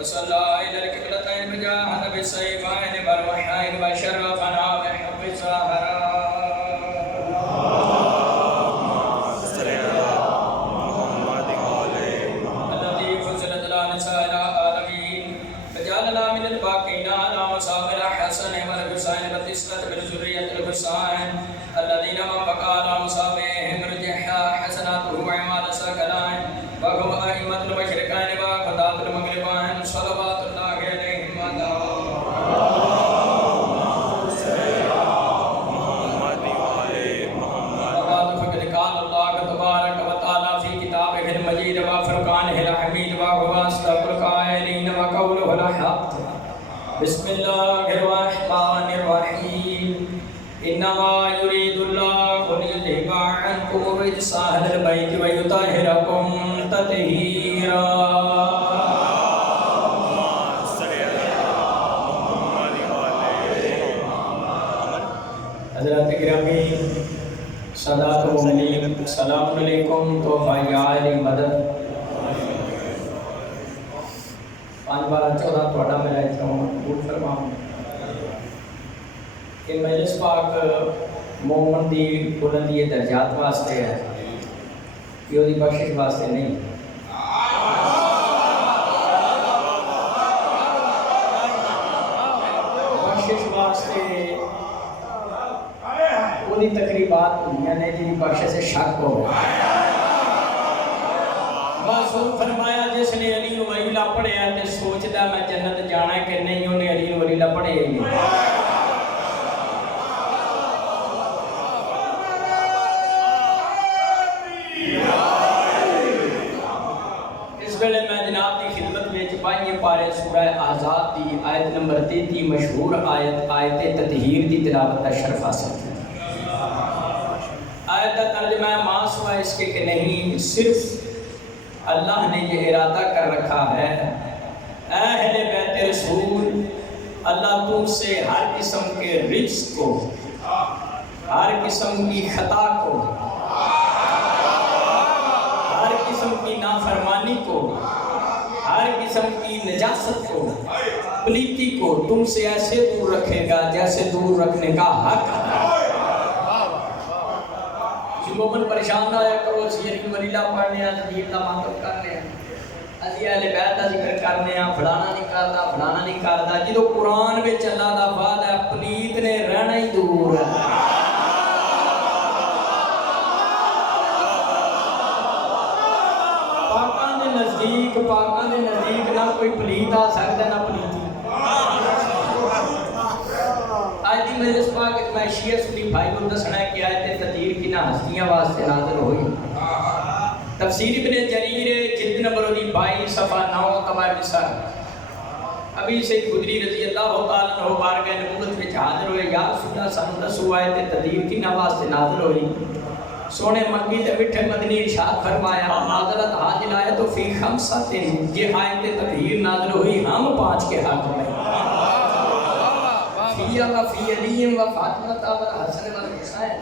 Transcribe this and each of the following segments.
وصلى إلى القبلتين فجاهد بالسيفين والوحيين وشرفنا بحب الزهراء. الذي فضلت على نساء العالمين فجعلنا من الباقين على مصابر الحسن والحسين والتسعة بالذرية الحسين الذين من بقى على مصابهم رجح حسناته وأعمال الثقلين وهم أئمة المشرقين وقضاة المغربين صلوات الله عليهم وبعد فقد قال الله تبارك وتعالى في كتابه المجيد وفرقانه الحميد وهو أصدق القائلين وقوله الحق. بسم الله الرحمن الرحيم. إنما يريد الله ليذهب عنكم الرجس أهل البيت ويطهركم تطهيرا. حضرات گرامی سادات مومنین السلام علیکم. تحفہ یار مدد 5/12/14 تھوڑا میرا احترام قبول فرماؤں کہ مجلس پاک مومن دی بلندی درجات واسطے ہے کہ وہ دی بخشش واسطے نہیں. بخشش واسطے وہ دی تقریبات دنیا نے جی بخشش سے شک ہو بس فرمایا جس نے علی ولیلہ پڑھیا تے سوچدا میں جنت جانا ہے کہ نہیں انہیں علی ولیلہ پڑھے ہی نہیں. اس ویلے میں جناب کی خدمت میں 22 پارے سورہ احزاب دی آیت نمبر 33 مشہور آیت تطہیر دی تلاوت کا شرف حاصل کیا. آیت کا ترجمہ ماں سوا اس کے کہ نہیں صرف اللہ نے یہ ارادہ کر رکھا ہے اے اہل بیت رسول اللہ تم سے ہر قسم کے رجس کو ہر قسم کی خطا کو ہر قسم کی نافرمانی کو ہر قسم کی نجاست کو پلیتی کو تم سے ایسے دور رکھے گا جیسے دور رکھنے کا حق ہے. مومن پریشان نہ آیا کرو اسی علی ولیلہ پڑھنے ہیں تدیر کا ماتم کرنے ہیں اسی اہل بیت کا ذکر کرنے ہیں فلانا نہیں کرتا جدو قرآن وچ اللہ دا وعدہ ہے پلیت نے رہنا ہی دور ہے. پاکاں دے نزدیک نہ کوئی پلیت آ سکتا نہ پلیتی. آج دی مجلس پاک میں شیعہ سنی بھائی کو دسنا ہے کہ آیت تطہیر کی نہ ہستیاں واسطے نازل ہوئی. تفسیر ابن جریر جلد نمبر 22 صفحہ 9 تمام نصر. ابھی سید خدری رضی اللہ تعالیٰ عنہ بارگاہ نبوت میں حاضر ہوئے یا رسول اللہ صلی اللہ علیہ آیت تطہیر کی نہ واسطے نازل ہوئی. سونے مکی تے مٹھے مدنی ارشاد فرمایا نازلت حاضر آیت فی خمسۃ یہ آیت تطہیر نازل ہوئی ہم 5 کے حق میں فی علیم و فاطمہ و حسن و حسین.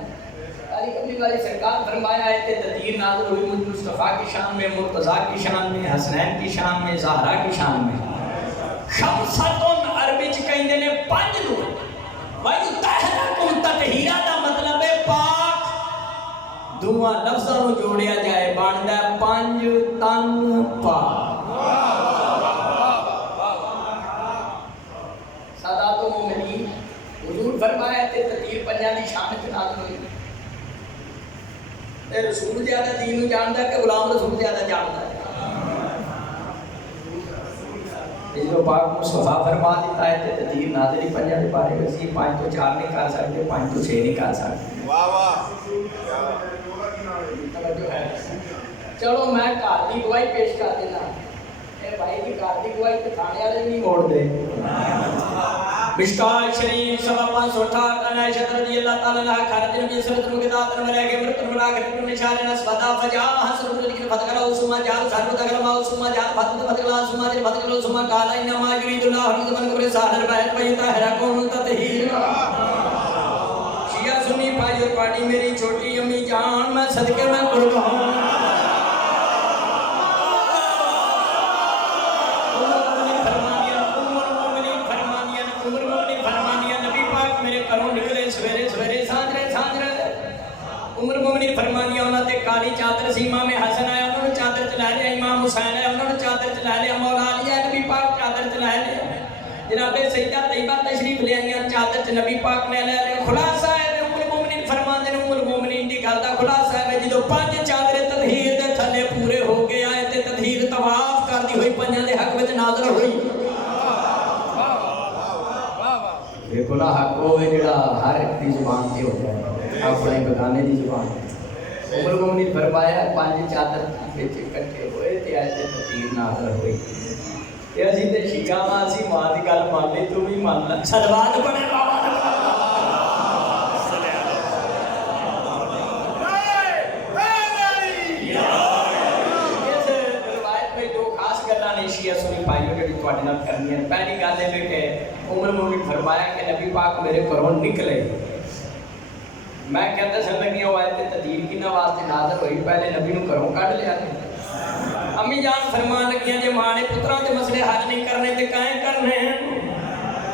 علی کبھی والی سرکار فرمایا ہے کہ تطہیر نازل ہوئی مجھ مصطفیٰ کی شان میں مرتضیٰ کی شان میں حسنین کی شان میں زہرا کی شان میں. خمسۃن عربی چ کہندے نے 5 نو وَيُطَهِّرُكُمْ تَطْهِيرًا دا مطلب ہے پاک. دوواں لفظاں نوں جوڑیا جائے بندا ہے 5 تن پاک. سادات مومنین حضور فرمایا تے تطہیر 5 دی شان وچ نازل ہوئی. اے رسول زیادہ دین نوں جاندا ہے کہ غلام رسول زیادہ جاندا ہے. جو پاک مصطفیٰ فرما دیتا ہے تے تطہیر نازل ہی 5 دے بارے وچ 5 تو 4 نہیں کر سکتے 5 تو 6 نہیں کر سکتے. واہ واہ چلو میں گھر دی گواہی پیش کر دینا. اے بھائی دی گھر دی گواہی تے تھانے والے نہیں موڑ دے. مشکات شریف 568 عائشہ رضی اللہ تعالی عنہا خرج نبی صلی اللہ علیہ وسلم کے دعوت میں رہ گئے مرتب ملا کے نشان نسبتا فجاء حسن رجل فتح عثما جعل سر تغلم عثما جعل فتح عثما جعل فتح عثما قال انما يريد الله ليذهب عنكم الرجس البيت ويطهركم تطهيرا. شیعہ سنی بھائی اور پاڑی میری چھوٹی امی جان میں صدقے میں قربان. فرمانیاں انہوں نے کالی چادر سی، امام حسن آیا انہوں نے چادر چلا لیا، امام حسین آیا انہوں نے چادر چلا لیا، مولا علی آیا نبی پاک چادر چلا لیا، جناب سیدہ طیبہ تشریف لے آئیاں چادر چ نبی پاک نے لے لیا۔ خلاصہ ہے ام المومنین فرماندے نے، ام المومنین دی گل دا خلاصہ ہے جدوں پنج چادر تطہیر دے تھلے پورے ہو گئے آئے تے تطہیر طواف کردی ہوئی پنجاں دے حق وچ نازل ہوئی۔ دیکھو نا حق ہوئے جڑا ہر ایک دی زبان تے ہو جائے، اپنے بگانے دی زبان تے۔ ام المومنین فرمایا پنج چادر وچ اکٹھے ہوئے تے آئے تے تطہیر نازل ہوئی۔ تے اسی تے شیکا ماں سی ماں دی گل مان لی، تو بھی مان لا، صلوات پڑھے بابا شیعہ سنی بھائیوں نے تواڈے نال کرنی ہے۔ پہلی گل ہے کہ ام المومنین فرمایا کہ نبی پاک میرے گھروں نکلے، میں کہتا سن لگی وہ آیت تطہیر کنا واسطے نازل ہوئی، پہلے نبی نو گھروں کڈ لیا۔ امی جان فرمان لگیاں جے ماں نے پتراں دے مسئلے حل نہیں کرنے تے کائیں کرنے ہیں۔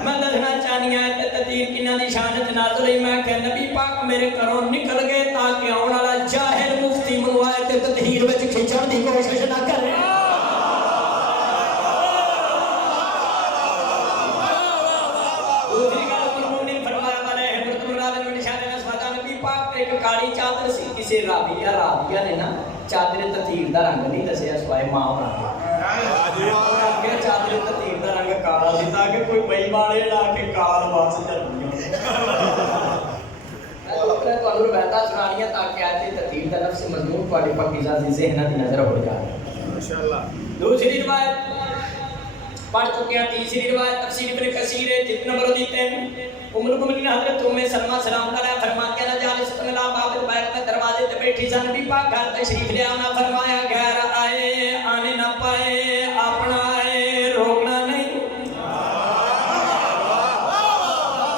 میں دسنا چاہنی آیت تطہیر کنا دی شان وچ نازل ہوئی، میں کہ نبی پاک میرے گھروں نکل گئے تاکہ آن والا جاہل مفتی منو آیت تطہیر وچ کھچن دی کوشش نہ کرے۔ کالی چادر سی، کسی رابعہ نے نا چادر تطہیر دا رنگ نہیں دسیا سوائے ماں ہونا کہ چادر تطہیر دا رنگ کالا سی تاکہ کوئی بئی مانے لا کے کال واس جلدی میں تو اپنے تو انور بہتا سنانیاں تاکہ آیت تطہیر دا لفظ مضمون پاڑی پاکیزہ دی ذہنہ دی نظر ہو جائے۔ ماشاءاللہ دوسری روایت پڑھ چکے ہیں، تیسری روایت تفسیر ابن کثیر ہے جلد نمبر 3۔ ام المومنین حضرت ام سلمہ سلام علیہ فرماتی ہیں جالس اللہ باب البیت میں دروازے تے بیٹھی سن، نبی پاک گھر تشریف لے آنا فرمایا، غیر آئے آنے نہ پائے، اپنا آئے روکنا نہیں۔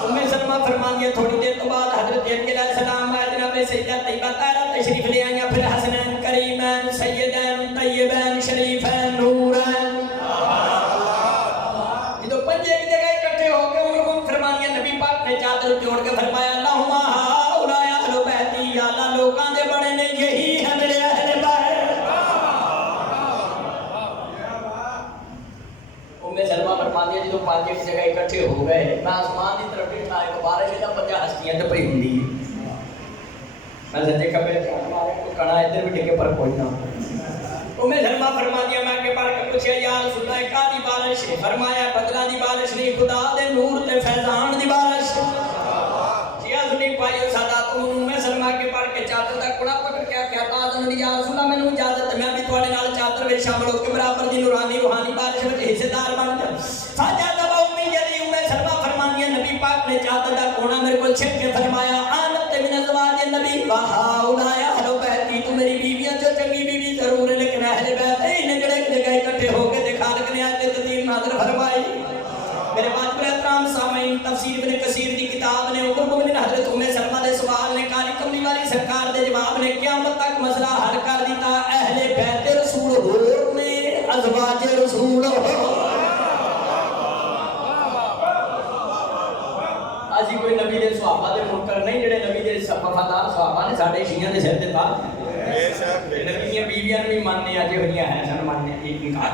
ام سلمہ فرماتی ہیں تھوڑی دیر تو بعد حضرت علی علیہ السلام آئے، جناب سیدہ طیبہ طاہرہ تشریف لے آئیں، پھر حسنین کریمین سیدین طیبین شریفین نورین چادر جوڑ کے فرمایا اللہم ہاؤلاء اہل بیتی، یا اللہ لوگاں دے بڑے نے یہی ہے میرے اہل بیت۔ ام سلمہ فرماتی ہے جدوں پانچ ایک جگہ اکٹھے ہو گئے، میں آسمان کی طرف دیکھا ایک بارش دا پنجا ہستیاں تے پئی ہوندی ہے، میں سجے کھبے دھیان مارے کوئی کڑا ادھر بھی ڈگے پر کوئی نہ۔ ام سلمہ فرماتی ہے میں کہ پڑھ کے پوچھیا یا رسول اللہ کاہدی بارش؟ فرمایا بدلہ دی بارش نہیں، خدا دے نور تے فیضان دی بارش۔ شیعہ سنی پائیو سادات ام سلمہ کے پڑھ کے چادر دا کڑا پکڑ کے کیا تازن دی یا رسول اللہ مینوں اجازت میں بھی تواڈے نال چادر وچ شامل ہو کے برابر دی نورانی روحانی بارش وچ حصے دار بن جاں۔ فاجا امی جلی ام سلمہ فرماتی ہے نبی پاک نے چادر دا کونا میرے کول چھک کے فرمایا انت من ازواج النبی وہاؤلاء اہل بیتی، تو میری بیویاں جو چنگی بیوی ضرور ہے لیکن اہل بیت انہیں جڑے ایک جگہ اکٹھے ہو کے دکھا لکھنے آتے تطہیر نازل فرمائی۔ میرے واجب احترام سامعین تفسیر ابن کثیر دی کتاب نے ام المومنین حضرت ام سلمہ دے سوال نے کالی کملی والی سرکار دے جواب نے قیامت تک مسئلہ حل کر دیتا، اہل بیت رسول ہور نے ازواج رسول ہو۔ اسی کوئی نبی دے صحابہ دے منکر نہیں جڑے نبی دے وفادار صحابہ نے ساڈے شیعہ دے سر تے تاج نبی دیاں بیویاں بھی ماننے اج ہوئیاں ہیں سن ماننے ایک ہی کہا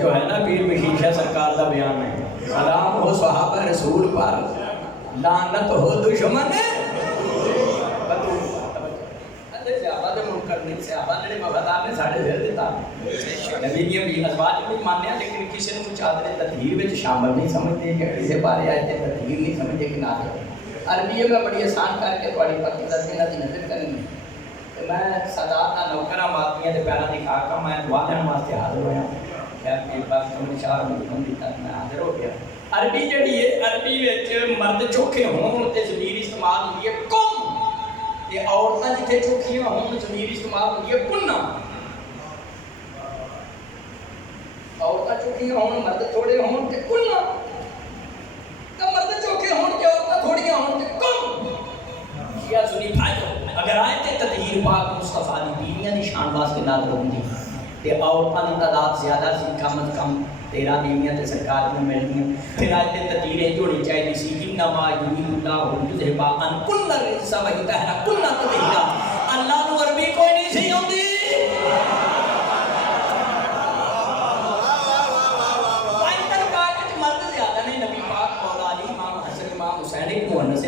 جو ہے نا پیر مشیشہ سرکار دا بیان ہے، سلام ہو صحابہ رسول پر، لعنت ہو دشمن صحابہ دے منکر نہیں، صحابہ نے وفادار نے ساڈے دل دیتا نبی دیاں بھی ازواج بھی ماننے لیکن کسی نے چادر تطہیر وچ شامل نہیں سمجھتے کہ کسے بارے آیت تطہیر نہیں سمجھتے کہ نہ عربی میں بڑی آسان کر کے تھوڑی پاکیزہ ذہنہ دی نظر کرنی ہے۔ میں سادات دا نوکراں ماتیاں دے پیراں دی خاک میں دعا لین واسطے حاضر ہویا، خیر ایک بار تم نے شاہ مجھے تک میں حاضر ہو گیا۔ عربی جڑی ہے عربی وچ مرد چوکھے ہون تے ضمیر استعمال ہوندی ہے کم تے عورتاں جتھے چوکھیاں ہون ضمیر استعمال ہوندی ہے کننا. عورتاں چوکھیاں ہون مرد تھوڑے ہون تے کننا تے مرد چوکھے ہون تے عورتاں تھوڑیاں ہون تے کم. یا سنی بھائیو اگر آیت تطہیر پاک مصطفیٰ دی بیویاں دی شان واسطے نازل ہوندی تے عورتاں دی تعداد زیادہ سی کم از کم 13 بیویاں تے سرکار نوں ملدیاں پھر آیت تطہیر یہ ہونی چاہیے سی انما یرید اللہ یذھب عنکم الرجس ویطہرکم تطہیرا. اللہ نوں عربی کوئی نہیں سی آندی.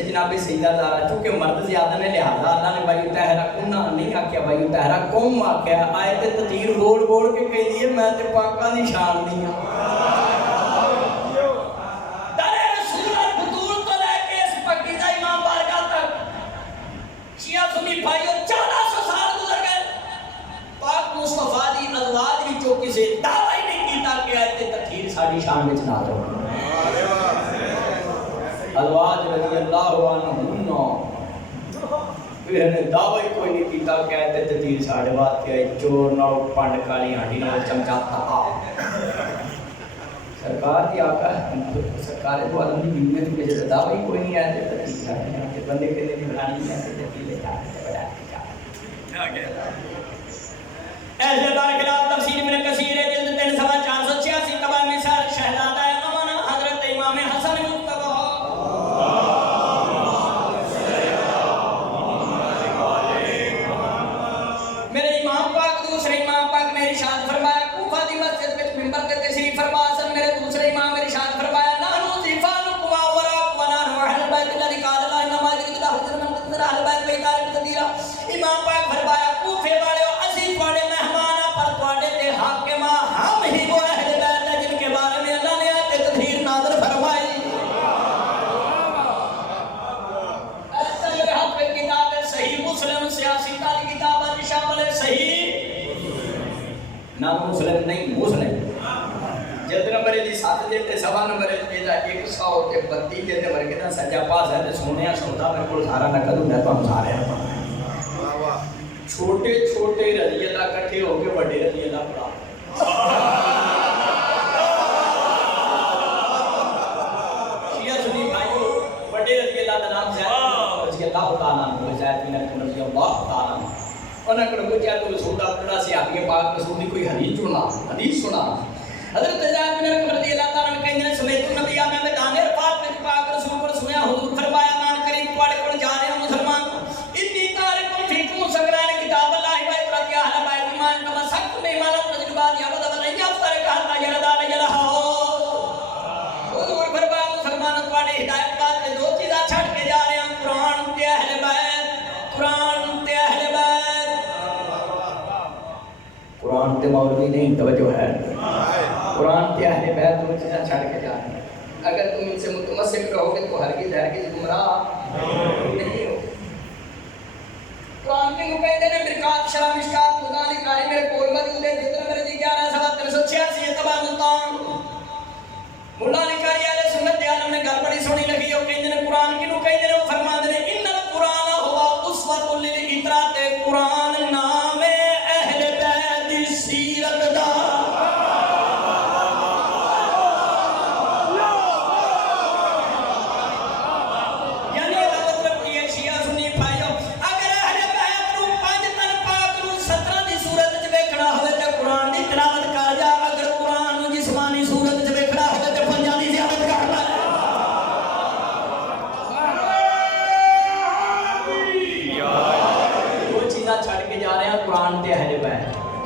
جناب سیدہ زہرا چونکہ مرد زیادہ نے لہذا اللہ نے بھائی طہرا کنہ نہیں آکھیا بھائی طہرا قوم آکھیا. آیت تطہیر بول بول کے کہہ دیے میں تے پاکاں دی شان دی ہوں. در رسول البطول تو لے کے اس پاکیزہ امام بارگاہ تک شیعہ سنی بھائیوں 1400 سال گزر گئے پاک مصطفیٰ دی ازواج وچوں کسے دعویٰ ہی نہیں کیتا کہ آیت تطہیر ساڈی شان وچ نازل ہوئی. ازواج رضی اللہ عنہن انہیں دعوی کوئی نہیں کیتا کہتے تطہیر ساڑھے بات کیا چور ناؤ پانڈ کالی ہانڈی ناؤ چمچا تھا. سرکار دی آقا سرکار تو عالم دی بیویاں تو کسی دعوی کوئی نہیں آئے تطہیر ساڑھے بات بندے کے لیے بلانی نہیں آتے تطہیر لے جاتے بڑا ایسے بارکلات تفسیر میں کثیر ہے جلد 3/486 طبع مثال شہزادہ امن حضرت امام حسن ارشاد فرمایا کوفہ دی مسجد وچ منبر تے تشریف فرما سن میرے دوسرے امام ارشاد فرمایا نانو ضیفانکم وراکم ونحن اہل البیت الذی قال لا انما یرید اللہ من اهل البیت بیتارک تدیرا. امام پاک فرمایا کوفے والے اسی تواڈے مہمان ہیں پر تواڈے تے حاکم ہم ہی وہ اہل بیت ہیں جن کے بارے میں اللہ نے آیت تطہیر نازل فرمائی. ایسا یہ حق کتاب ہے صحیح مسلم سیاسی کی کتاب ہے شامل ہے صحیح نام مسلم نہیں مسلم جلد نمبر دی 7 جلد سوا نمبر دی 132 جلد ورگے دا سجا پاس ہے تے سونیا سودا میرے کول سارا نقد ہوندا تو ہم سارے چھوٹے چھوٹے رضی اللہ اکٹھے ہو کے بڑے رضی اللہ پڑھا. شیعہ سنی بھائیو بڑے رضی اللہ دا نام زید رضی اللہ تعالیٰ عنہ زید بن رضی اللہ تعالیٰ عنہ انہاں کو پوچھا تو رسول اللہ پڑھا سے آپ کے پاک رسول دی کوئی حدیث سنا حضرت زید بن رضی اللہ تعالیٰ عنہ کہندے نے سمیت نبی میں میدان عرفات میں پاک رسول کو سنیا حضور فرمایا مان کریم تواڈے کول جا رہے ہیں مسلمان انی تارک فیکم سگران کتاب اللہ و اطاعت اہل بیت ایمان کما سخت میں ایمان تجربات یا بدل نہیں افطر کہتا یردا یلہ حضور فرمایا مسلمان تواڈے ہدایت واسطے دو چیزاں چھڈ کے جا رہے ہیں قرآن تے اہل بیت قرآن تے اہل بیت. قرآن تے مولوی نہیں توجہ ہے قرآن تے اہل بیت دو چیزاں چھڈ کے جا رہے ہیں. اگر تم ان سے متمسک رہو گے تو ہرگز گمراہ نہیں ہو. قرآن کے مقیدے نے برکات شرح مشکات مدانی کاری میرے کول موجود ہے جتنا میرے دی 11/386 تبع ملتان مولا نکاری علیہ سنت دے عالم نے گل بڑی سونی لگی او کہندے نے قرآن کینو کہندے نے فرماندے نے ان القرآن ہوا اسوۃ للعطرۃ قرآن نام اہل بیت دی سیرت دا.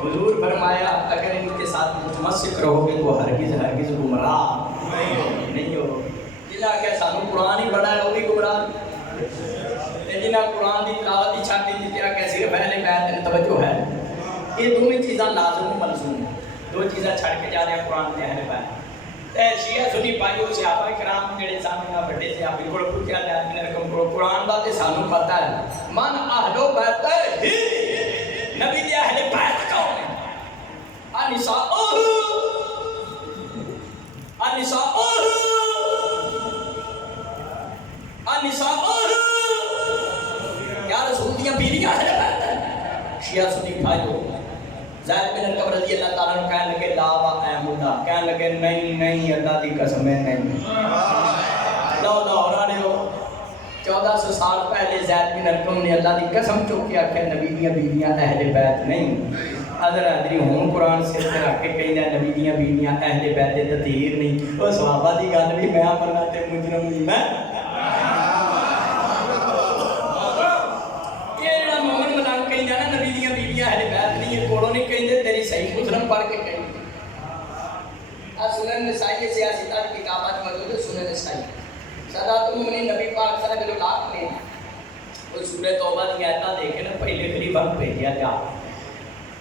حضور فرمایا اگر ان کے ساتھ متمسک رہو گے تو ہرگز گمراہ نہیں ہو. جنہاں کہ سانو قرآن ہی بڑا ہے وہ بھی گمراہ جنہاں قرآن دی تلاوت ہی چھاٹی دیتی ہے کہ صرف اہل بیت توجہ ہے. یہ دونوں چیزاں لازم و ملزوم ہیں. دو چیزاں چھڑ کے جا رہے ہیں قرآن تے اہل بیت. شیعہ سنی بھائیو صحابہ کرام جڑے سامنے بڑے صحابی کو پوچھا جاتا ہے قرآن دا تے سانو پتہ ہے من اہل بیت ہی نبی دے اہل بیت کون ہے؟ النساء النساء یا رسول دیاں بیویاں اہل بیت ہیں. شیعہ سنی بھائیو زید بن ارقم رضی اللہ تعالیٰ عنہ کہنے لگے لا و احمدہ، کہنے لگے نہیں اللہ دی قسم ہے نہیں. لو لاہور ہو 1400 سال پہلے زید بن ارقم نے اللہ دی قسم چوک کے آکھیا نبی دیاں بیویاں اہل بیت نہیں. حضرت ہوں قرآن سے رکھ کے کہیں نبی دیاں بیویاں اہل بیت تطہیر نہیں. وہ صحابہ دی گل بھی میں مرنا تے مجرم نہیں میں. یہ جڑا مومن ملنگ کہیں جانا نبی دیاں بیویاں اہل بیت نہیں، یہ کوڑوں نہیں کہیں دے تیری صحیح مسلم پڑھ کے کہیں. سنن نسائی سیاسی کی کتابات موجود ہے. سنن نسائی صدات المؤمنین نبی پاک صلی اللہ علیہ وسلم نے وہ سورہ توبہ کی آیتاں دیکھے نا پہلے خلیفہ کو بھیجیا جا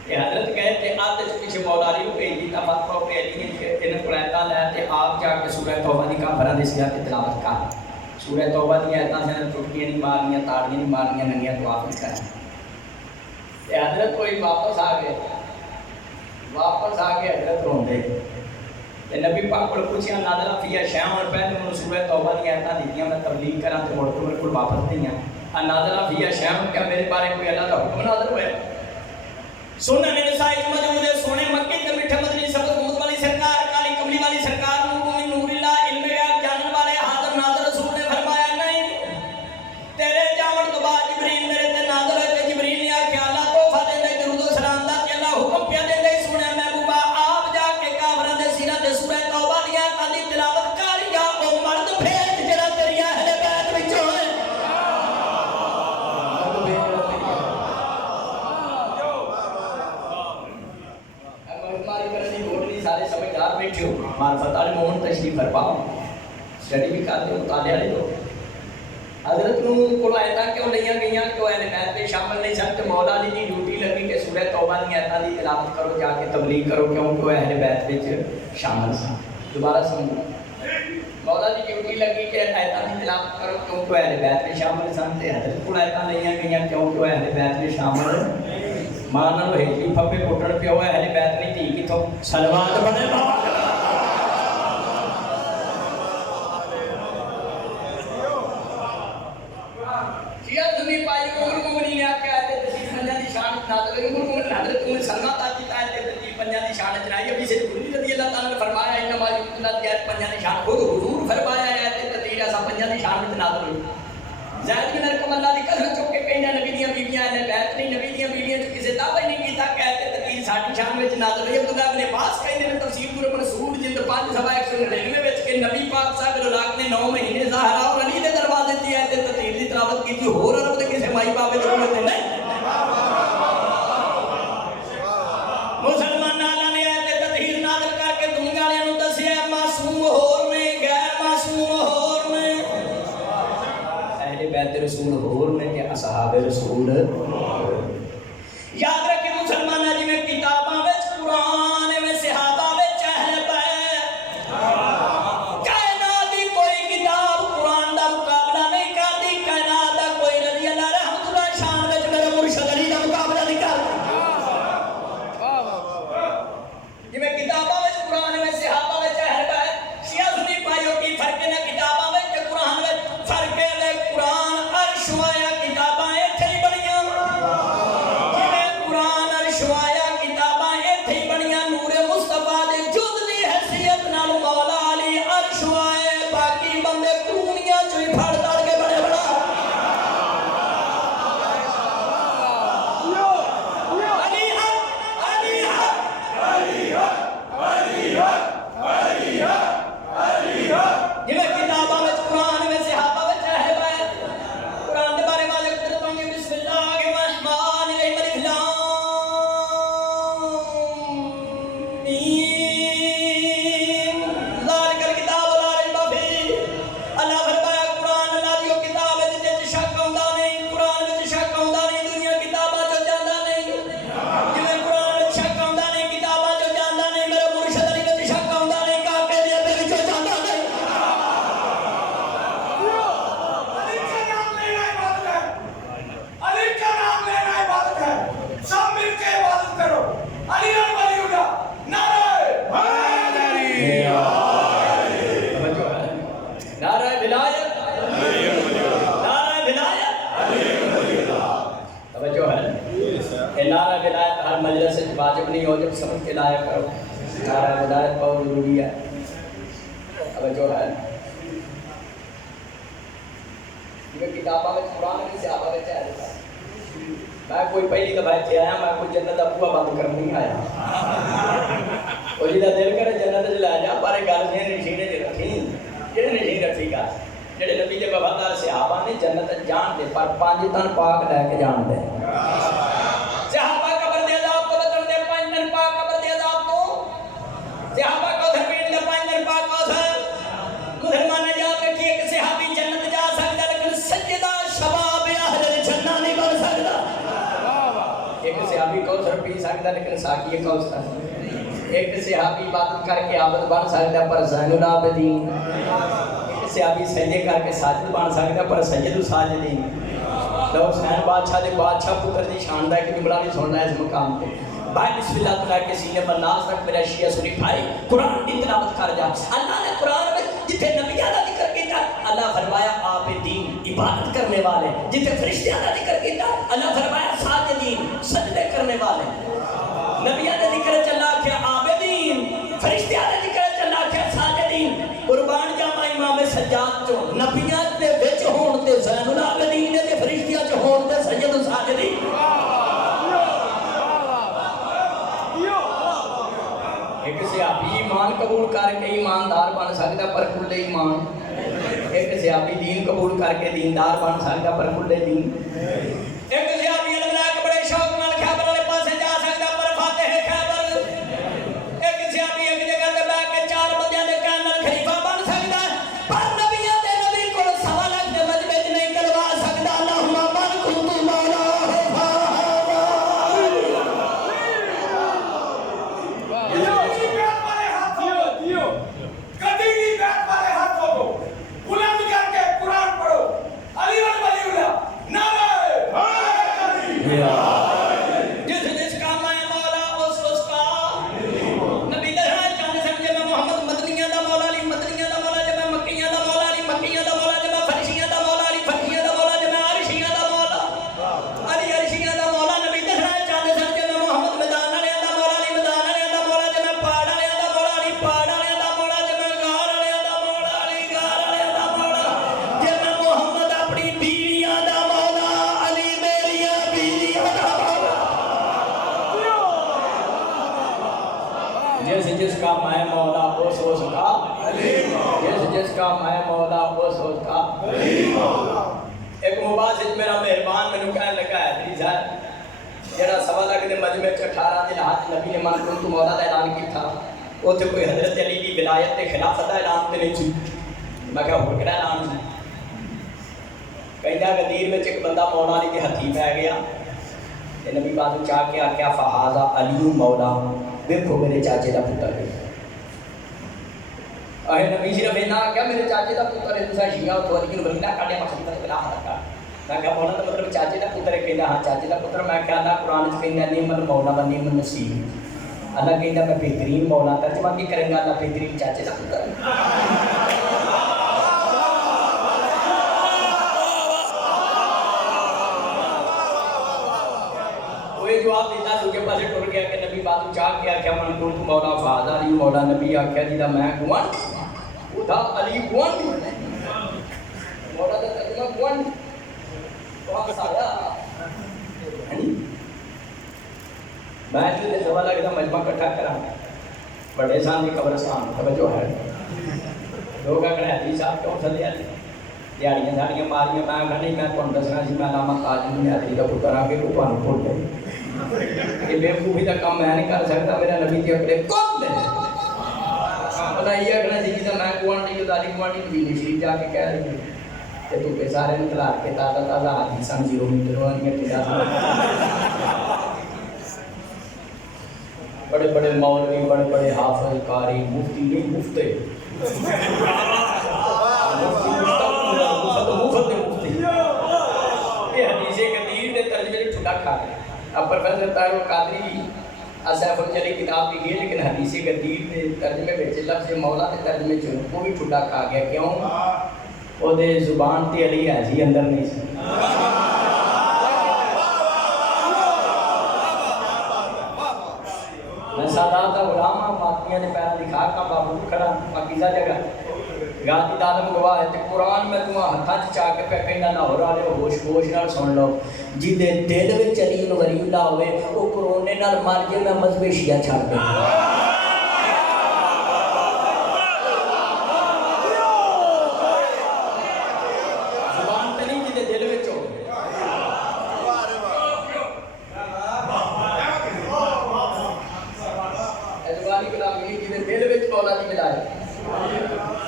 کہ حضرت کہتے آتے جو پیچھے مولا علی کو بھیج دیتا فتوہ پہلی انہیں قرآتاں لے تے آپ جا کے سورہ توبہ دی کافرہ دی سیاہ کی تلاوت کر. سورہ توبہ دی آیتاں سے ٹوٹیاں نہیں مارنیاں تاڑیاں نہیں مارنیاں ننگیاں تو آپ نہیں کریں. حضرت کوئی واپس آ گئے حضرت روندے نبی پاک کو پوچھیا نادرہ فیہ شیعہ اور پہلے میں سورہ توبہ دی آیتاں دیتیاں میں تبلیغ کرا تے موڑ کو میرے کو واپس دیا نادرہ فیہ شیعہ کیا میرے بارے کوئی اللہ کا حکم نادر ہوئے. سنن نسائی موجود ہے. سونے مکے کے میٹھے مدنی سبز محمود والی سرکار کالی کملی والی سرکار نور اللہ علم غیب جانن والے حاضر ناظر رسول نے فرمایا نہیں تیرے جاون تو بعد جبریل میرے تے نازل ہے. جبریل نے آکھیا اللہ تحفہ دے دے درود و سلام دا تے اللہ حکم پیا دے دے سونے محبوبہ آپ جا کے کافراں دے سینہ تے سورہ توبہ دی آیتاں دی تلاوت کر یا او مرد بھیج جڑا تیری اہل بیت وچوں ہے. سارے سمجھدار بیٹھے ہو معرفت والے مومن تشریف فرماؤ اسٹڈی بھی کرتے ہو مطالعے والے لوگ. حضرت کو آیتاں کیوں لئیاں گئیاں کہ اہل بیت میں شامل نہیں سن. مولا علی دی ڈیوٹی لگی کہ سورہ توبہ دی آیتاں دی تلاوت کرو جا کے تبلیغ کرو کیونکہ اہل بیت وچ شامل سن. دوبارہ سمجھو مولا دی ڈیوٹی لگی کہ آیتاں دی تلاوت کرو کیونکہ اہل بیت میں شامل سن. تے حضرت کو آیتاں لئیاں گئیاں کیونکہ اہل بیت میں شامل مانا لو ہجری پھپے پٹن پیو ہے اہل بیت نہیں تھی کی تو سلوات بنے بابا. شیعہ سنی پائی عمر مومنین نے آکھیا ہے تجیب پنجاں دی شان نازل ہوئی. عمر مومنین حضرت عمر سلمہ تاجی ہے تجیب پنجاں دی شان چنائی. ابھی سے خودی رضی اللہ تعالیٰ نے فرمایا انما یقتنا دی پنجاں دی شان خود حضور فرمایا ہے تجیب ایسا پنجاں دی شان وچ نازل ہوئی. زید بن ارقم اللہ دی قسم چوک کے کہنا نبی دیاں بیویاں اہل بیت نہیں. نبی دیاں بیویاں تو کسی دعوی نہیں کیتا کہتے تقریر ساڈی شان وچ نازل ہوئی. عبداللہ بن عباس کہندے نے تفسیر نور منصور جلد 5/199 وچ کہ نبی پاک صاحب اللہ نے 9 مہینے زہرا اور علی دے دروازے تے آئے تے تقریر دی تلاوت کیتی. ہور عرب دے کسی مائی باپ دے کول تے نہیں. مسلمان اللہ نے آئے تے تطہیر نازل کر کے دنیا والے نوں دسیا معصوم ہور نے غیر معصوم ہور نے. بیت رسول ہور نے کہ اصحاب رسول. یاد رکھیں مسلمانہ جی میں کتاباں وچ قرآن میں صحابہ وچ اہل بیت. کائنات دی کوئی کتاب قرآن دا مقابلہ نہیں کرتی. کائنات دا کوئی رضی اللہ رحمت اللہ شان وچ میرے مرشد علی دا مقابلہ نہیں کرتا. جی میں کتاباں وچ قرآن میں صحابہ وچ اہل بیت. شیعہ سنی پائیو کی فرق نہ کتاباں وچ قرآن وچ فرق ہے. قرآن شوایا کتاباں ایتھے ہی بنیاں جویں قرآن شوایا کتاباں ایتھے ہی بنیاں. نور مصطفیٰ دے جد دی حیثیت نال مولا علی عرش وائے باقی بندے کونیاں چوں ہی پھڑ تڑ کے بڑے بڑا. علی حق علی حق علی حق علی حق علی حق علی حق. جویں کتاباں وچ قرآن میں صحابہ وچ اہل بیت. قرآن دے بارے والے قدرت ہوں گے بسم اللہ الرحمن الرحیم. الف لام نعرہ ولایت ہر مجلس سے واجب نہیں ہو، جب سمجھ کے لایا کرو. نعرہ ولایت بہت ضروری ہے. اب جو ہے کتابوں میں قرآن میں صحابہ میں چاہے دیتا میں کوئی پہلی دفعہ اتنے آیا، میں کوئی جنت کا بوا بند کر نہیں آیا. وہ جا دل کرے جنت چ لے جا، پر گل یہ نشینے چ رکھی کہ نہیں رکھی گا. جہے نبی کے وفادار صحابہ نے جنت جان دے، پر 5 تن پاک لے کے جان دے. صحابہ قبر دے عذاب تو بچن دے، 5 تن پاک قبر دے عذاب تو. صحابہ کو ادھر پیڑ دے 5 تن پاک کو ادھر. مسلمان نے یاد رکھیے کہ صحابی جنت جا سکتا، لیکن سجدہ شباب اہل جنہ نہیں بن سکتا. ایک صحابی کوثر پی سکتا لیکن ساقی کوثر. ایک صحابی عبادت کر کے عابد بن سکتا پر زین العابدین. ایک صحابی سجدے کر کے ساجد بن سکتا پر سید الساجدین. لو حسین بادشاہ دے بادشاہ پتر دی شان دا ایک جملہ بھی سننا ہے اس مقام پہ. بھائی بسم اللہ تعالیٰ کے سینے پر ناز رکھ میرا شیعہ سنی بھائی قرآن کی تلاوت کر جا. اللہ نے قرآن میں جتنے نبیوں کا ذکر کیا اللہ فرمایا عابدین عبادت کرنے والے. جتنے فرشتوں کا ذکر کیا اللہ فرمایا ساجدین سجدے کرنے والے. نبیوں کا ذکر چلا کہ عابدین، فرشتوں کا ذکر چلا کہ ساجدین. قربان جاوا امام سجاد چوں نبیوں دے وچ ہون تے زین العابدین تے فرشتیاں چ ہون تے سید الساجدین. ایک صحابی ایمان قبول کر کے ایماندار بن سکتا پر کل ایمان. ایک صحابی دین قبول کر کے دیندار بن سکتا پر کل دین. ایک صحابی اللہ کے بڑے شوق نال خیبر والے پاسے جا سکتا پر فاتح خیبر. ایک صحابی ایک جگہ تے بیٹھ کے 4 بندیاں دے کہن نال خلیفہ بن سکتا پر نبیوں دے نبی کو 1.25 لاکھ دے مجمع وچ نہیں کروا سکتا. اللہم من کنت مولا جس کا میں مولا اس کا جس کا میں مولا اس کا. ایک مباحث میرا مہربان میں کہنے لگا ہے حدیث ہے جڑا 1.25 لاکھ دے مجمع 18 دن حج نبی نے من کنت مولا دا اعلان کیتا. اوتھے کوئی حضرت علی دی ولایت تے خلافت دا اعلان تے نہیں سی. میں کہا ہور کہڑا اعلان سی؟ کہندا غدیر وچ ایک بندہ مولا علی دے ہتھی پے گیا تے نبی پاک نے چاہ کے آکھیا فہذا علی مولا. دیکھو میرے چاچے دا پتر ہے. نبی صرف اینا کیا میرے چاچے دا پتر ہے تسا شیعہ تو علی نو بندہ کڈیا مقصد تے خلاف رکھا. میں کہا مولا دا مطلب چاچے دا پتر ہے. کہندا ہاں چاچے دا پتر. میں کہا اللہ قرآن وچ کہندا نہیں من مولا و نعم النصیر. اللہ کہندا میں بہترین مولا ترجمہ کی کرے گا اللہ بہترین چاچے دا پتر ہے. جواب دیتا تو کے پاسے ٹر گیا کہ نبی بات چاہ کے آکھیا من کنت مولا فہذا علی مولا. نبی آکھیا جی دا میں گوان وہ تھا علی گوان مولا دا ترجمہ گوان تو سارا میں جو سوال ہے کہ مجمع اکٹھا کرا بڑے شان کی قبرستان توجہ ہے. لوگ اکڑے حدیث صاحب کیوں چلے آتے دیہڑیاں دھاڑیاں ماریاں. میں نہیں میں تمہیں دسنا سی میں علامہ تاج الدین حیدری دا پتر آ کے تمہیں بھول گئی. یہ بےوقوفی کا کام میں نہیں کر سکتا. میرا نبی کے اکڑے کون ہے پتا یہ اکڑا سی جیسا میں گوانڈی داری گوانڈی مدینے شریف جا کے کہہ رہی ہوں کہ تو کے سارے نکلا کے تازہ تازہ حدیثاں 0 میٹر وانی ٹھیک بڑے بڑے مولوی بڑے بڑے حافظ قاری مفتی نہیں مفتے اب پروفیسر طاہر القادری سیف الجلی کتاب لکھی ہے لیکن حدیث غدیر کے ترجمے وچ لفظ مولا کے ترجمے چ وہ بھی ٹھڈا کھا گیا. کیوں؟ وہ دے زبان تے علی ہے جی اندر نہیں سی. سادات کا غلام ہاں ماتمیاں دے پیروں دی خاک ہاں بابو کھڑا پاکیزہ جگہ غازی عالم گواہ ہے تے قرآن میں تمہاں ہتھاں چ چا کے پہ کہنا لاہور والے ہوش ہوش نال سن لو جی دے دل وچ علی ولی اللہ ہوئے او کرونے نال مر کے میں مذہب شیعہ چھڑ دے زبان تے نہیں جی دے دل وچ ہو ادوانی کلام نہیں جی دے دل وچ مولا دی ملائے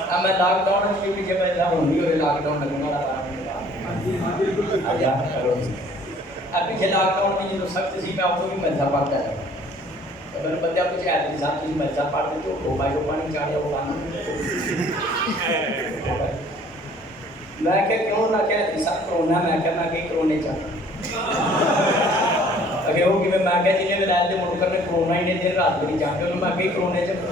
اب میں لاک ڈاؤن کی بھی جب ایسا ہونی ہوئے لاک ڈاؤن لگوں گا اب پیچھے لاک ڈاؤن میں جو سخت سی میں آپ کو بھی ملزہ پڑھتا ہے تو میں نے بندہ پوچھا ہے کہ صاحب تجھے ملزہ پڑھ دے تو ہو بھائی کو پانی چاہیے وہ پانی میں کہ کیوں نہ کہ صاحب کرونا میں کہ میں کہ کرونے چاہتا اگر وہ کہ میں کہ جنہیں ولایت دے منکر نے کرونا ہی نہیں دن رات بری چاہتے انہوں میں کہ کرونے چاہتا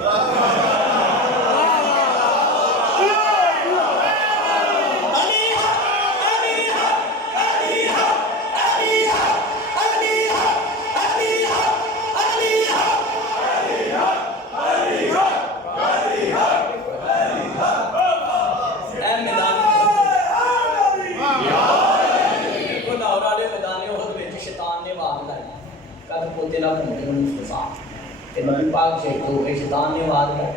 نبی پاک شہید ہو گئے شیطان نے آواز ہے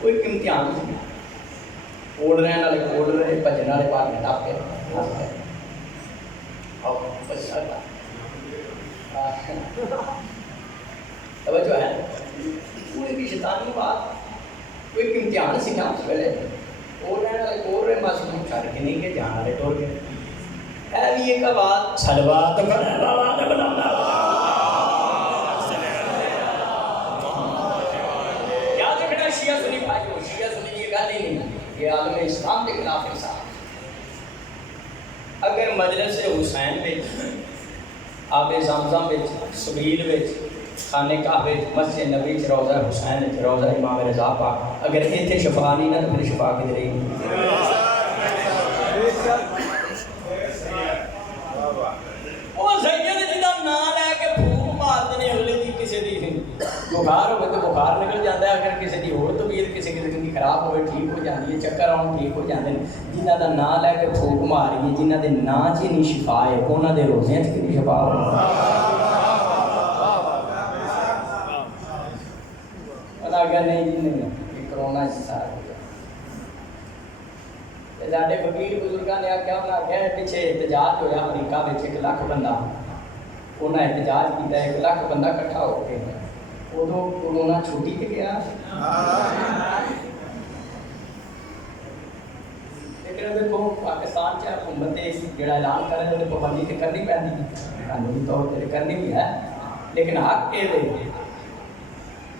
کوئی امتحان نہیں اوڑ رہے والے اوڑ رہے بھجن والے پاک نے ٹاپ کے توجہ ہے کوئی بھی شیطانی بات کوئی امتحان سی نا اس ویلے اوڑ رہے والے اوڑ رہے معصوم چھڑ کے نہیں کہ جان والے ٹور گئے اے بھی ایک بات صلوات پڑھے بابا نے بنانا شیعہ سنی بھائی ہو شیعہ سنی یہ گل ہی نہیں یہ عالم اسلام کے خلاف انصاف اگر مجلس حسین وچ آب زمزم وچ سبیل وچ خانہ کعبہ مسجد نبی وچ روضہ حسین وچ روضہ امام رضا پاک اگر ایتھے شفا نہیں نہ پھر شفا کدھر رہی وہ سید جنہاں نام لے کے پھوک مارتے ہیں اگلے دی کسی دی بخار ہوئے تو بخار نکل جاتا ہے اگر کسی کی اور طبیعت کسی قسم کی خراب ہوئے ٹھیک ہو جاتی ہے چکر آؤں ٹھیک ہو جاتے ہیں جنہاں دا نام لے کے پھوک ماری ہے جنہاں دے نام چ نہیں شفا ہے انہاں دے روزے چ کتنی شفا ہو اگر نہیں جی نہیں کرونا سارا ہو جائے ساڈے فقیر بزرگاں نے آخیا انہاں آخیا پیچھے احتجاج ہویا امریکہ وچ 1 لاکھ بندہ انہاں احتجاج کیتا 1 لاکھ بندہ اکٹھا ہو کے ادو کرونا چھٹی تے گیا لیکن دیکھو پاکستان چ حکومت جڑا اعلان کر رہے ہیں پابندی تے کرنی پہنتی قانونی طور تے کرنی بھی ہے لیکن حق یہ دے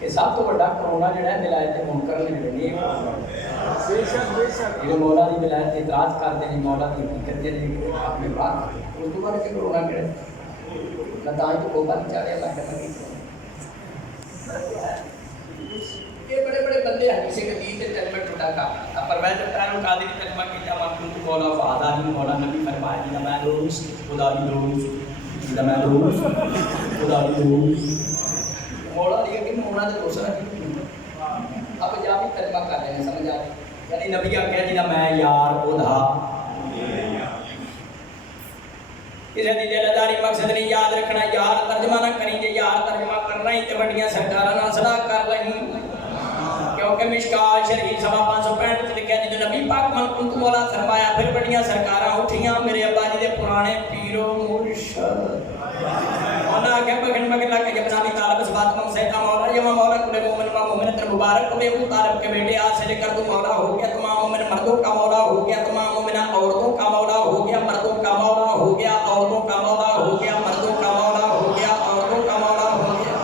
کہ سب تو بڑا کرونا جڑا ہے ولایت منکر نے جڑی بے شک یہ مولا دی ولایت اعتراض کرتے ہیں مولا دی حقیقت دے اپنے بات اس تو بعد کہ کرونا کہے نتائج تو کوبا نہیں چاہے اللہ کرنا یہ بڑے بڑے بندے ہیں کسی کے دین سے کلمہ ٹوٹا کا پرویز اختر قادری کلمہ کیتا مانکن تو مولا فادا ہی مولا نبی فرمایا جنہ میں روز خدا دی روز جنہ میں روز خدا دی روز مولا دیا کہ مولا دے روز رکھیں اب جا بھی کلمہ کر رہے ہیں سمجھ آ یعنی نبی آگیا جنہ میں یار خدا کسی دی دلداری مقصد نہیں یاد رکھنا یار ترجمہ نہ کریں جے یار ترجمہ کرنا ہی تے وڈیاں سرکاراں نال صلاح کر لیں کیونکہ مشکات شریف 565 وچ لکھیا جے نبی پاک من کنت مولا فرمایا پھر وڈیاں سرکاراں اٹھیاں میرے ابا جی دے پرانے پیرو مرشد انہاں کہ بگن مگن لا کہ جب نبی طالب اس بات میں سیدنا مولا یا مولا کل مومن و مومنۃ مبارک و ابو طالب کے بیٹے آج سے لے کر تو مولا ہو گیا تمام مومن مردوں کا مولا ہو گیا تمام مومنہ عورتوں کا مولا ہو گیا مردوں کا مولا ہو گیا عورتوں کا مولا ہو گیا مردوں کا مولا ہو گیا عورتوں کا مولا ہو گیا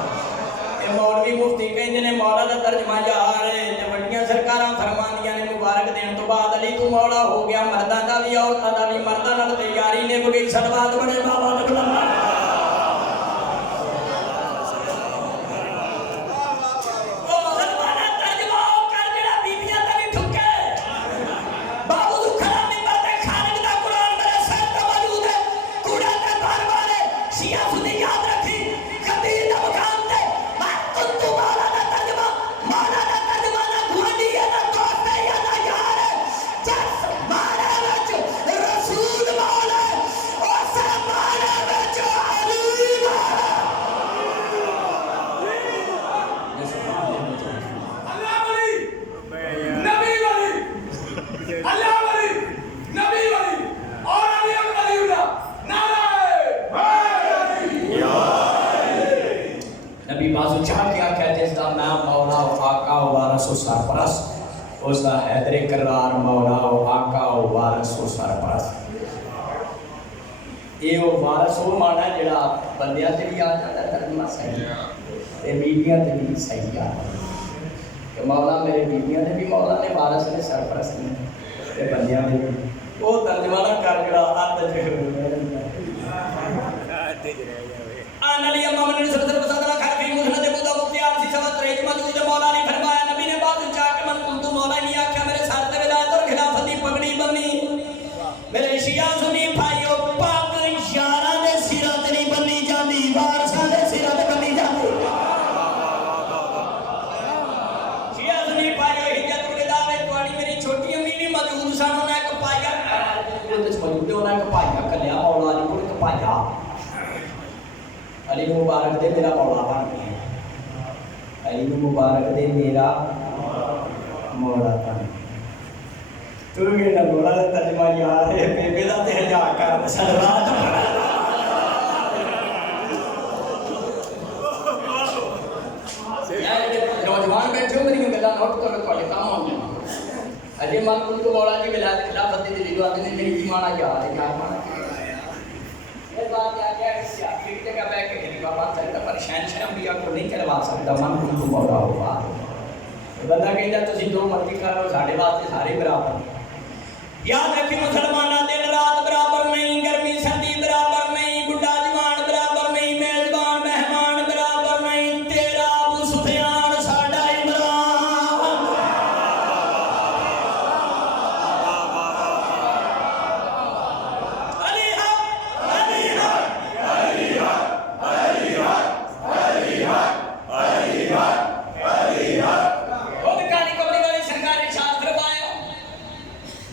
اے مولوی مفتی کہندے نے مولا دا ترجمہ یار تے وڈیاں سرکاراں فرماندیاں نے مبارک دین تو بعد علی تو مولا ہو گیا مرداں دا بھی عورتاں دا بھی مرداں نال تے یاری نے کوئی صلوات بڑے بابا نے بلایا یاد رکھی خبیر دا مقام تے میں کنتو مولا نبی بازو چاہ کے آکھا جس دا میں مولا و آقا و وارث و سرپرست اس دا حیدر کرار مولا و آقا و وارث و سرپرست یہ وہ وارث وہ مانا جڑا بندیاں تے بھی آ جاتا ہے ترجمہ صحیح تے بیویاں تے بھی صحیح آ کہ مولا میرے بیویاں تے بھی مولا نے وارث نے سرپرست نے تے بندیاں تے بھی وہ ترجمہ نہ کر جڑا ارد جو آن علی امام نے صلی اللہ علیہ وسلم خیر فی مسند ابو داؤد تیار سی سوا تریج موجود مولا نے فرمایا نبی نے بات چاہ کے من کنت مولا نے آکھا میرے سر تے ولایت اور خلافت دی پگڑی بننی میرے شیعہ سنی بھائیو پاک یاراں دے سراں تے نہیں بننی جاندی وارثاں دے سراں تے بننی جاندی شیعہ سنی بھائیو ہجرت الوداع وچ تواڈی میری چھوٹی امی بھی موجود سن انہاں ایک پایا موجود انہاں ایک پایا کلیا مولا علی کو ایک پایا علی مبارک دے میرا مولا بن گیا علی مبارک دے میرا مولا بن تو یہ نہ مولا دا ترجمہ یار ہے بے دا تے ہجا کر سلوات نوجوان بیٹھے ہو میری گلاں نوٹ کرو تواڈے کام ہو جائے اجے من کو مولا دی ولایت خلافت دی دلیل آندے نے میری ایمان یار ہے یار مانا یہ بات کیا ہے کہ ایک جگہ بیٹھ کے نہیں بابا سکتا پر شہنشاہ انبیاء کو نہیں کروا سکتا من کو مولا ہوگا بندہ کہتا تسی دو مرضی کرو ساڈے واسطے سارے برابر یاد رکھیں مسلمانہ دن رات برابر نہیں گرمی سردی برابر نہیں بڈھا جوان برابر نہیں میزبان مہمان برابر نہیں تیرا ابو سفیان ساڈا عمران علی حق علی حق علی حق علی حق علی حق علی حق علی حق وہ کہانی کو بڑی سرکار ارشاد فرمایا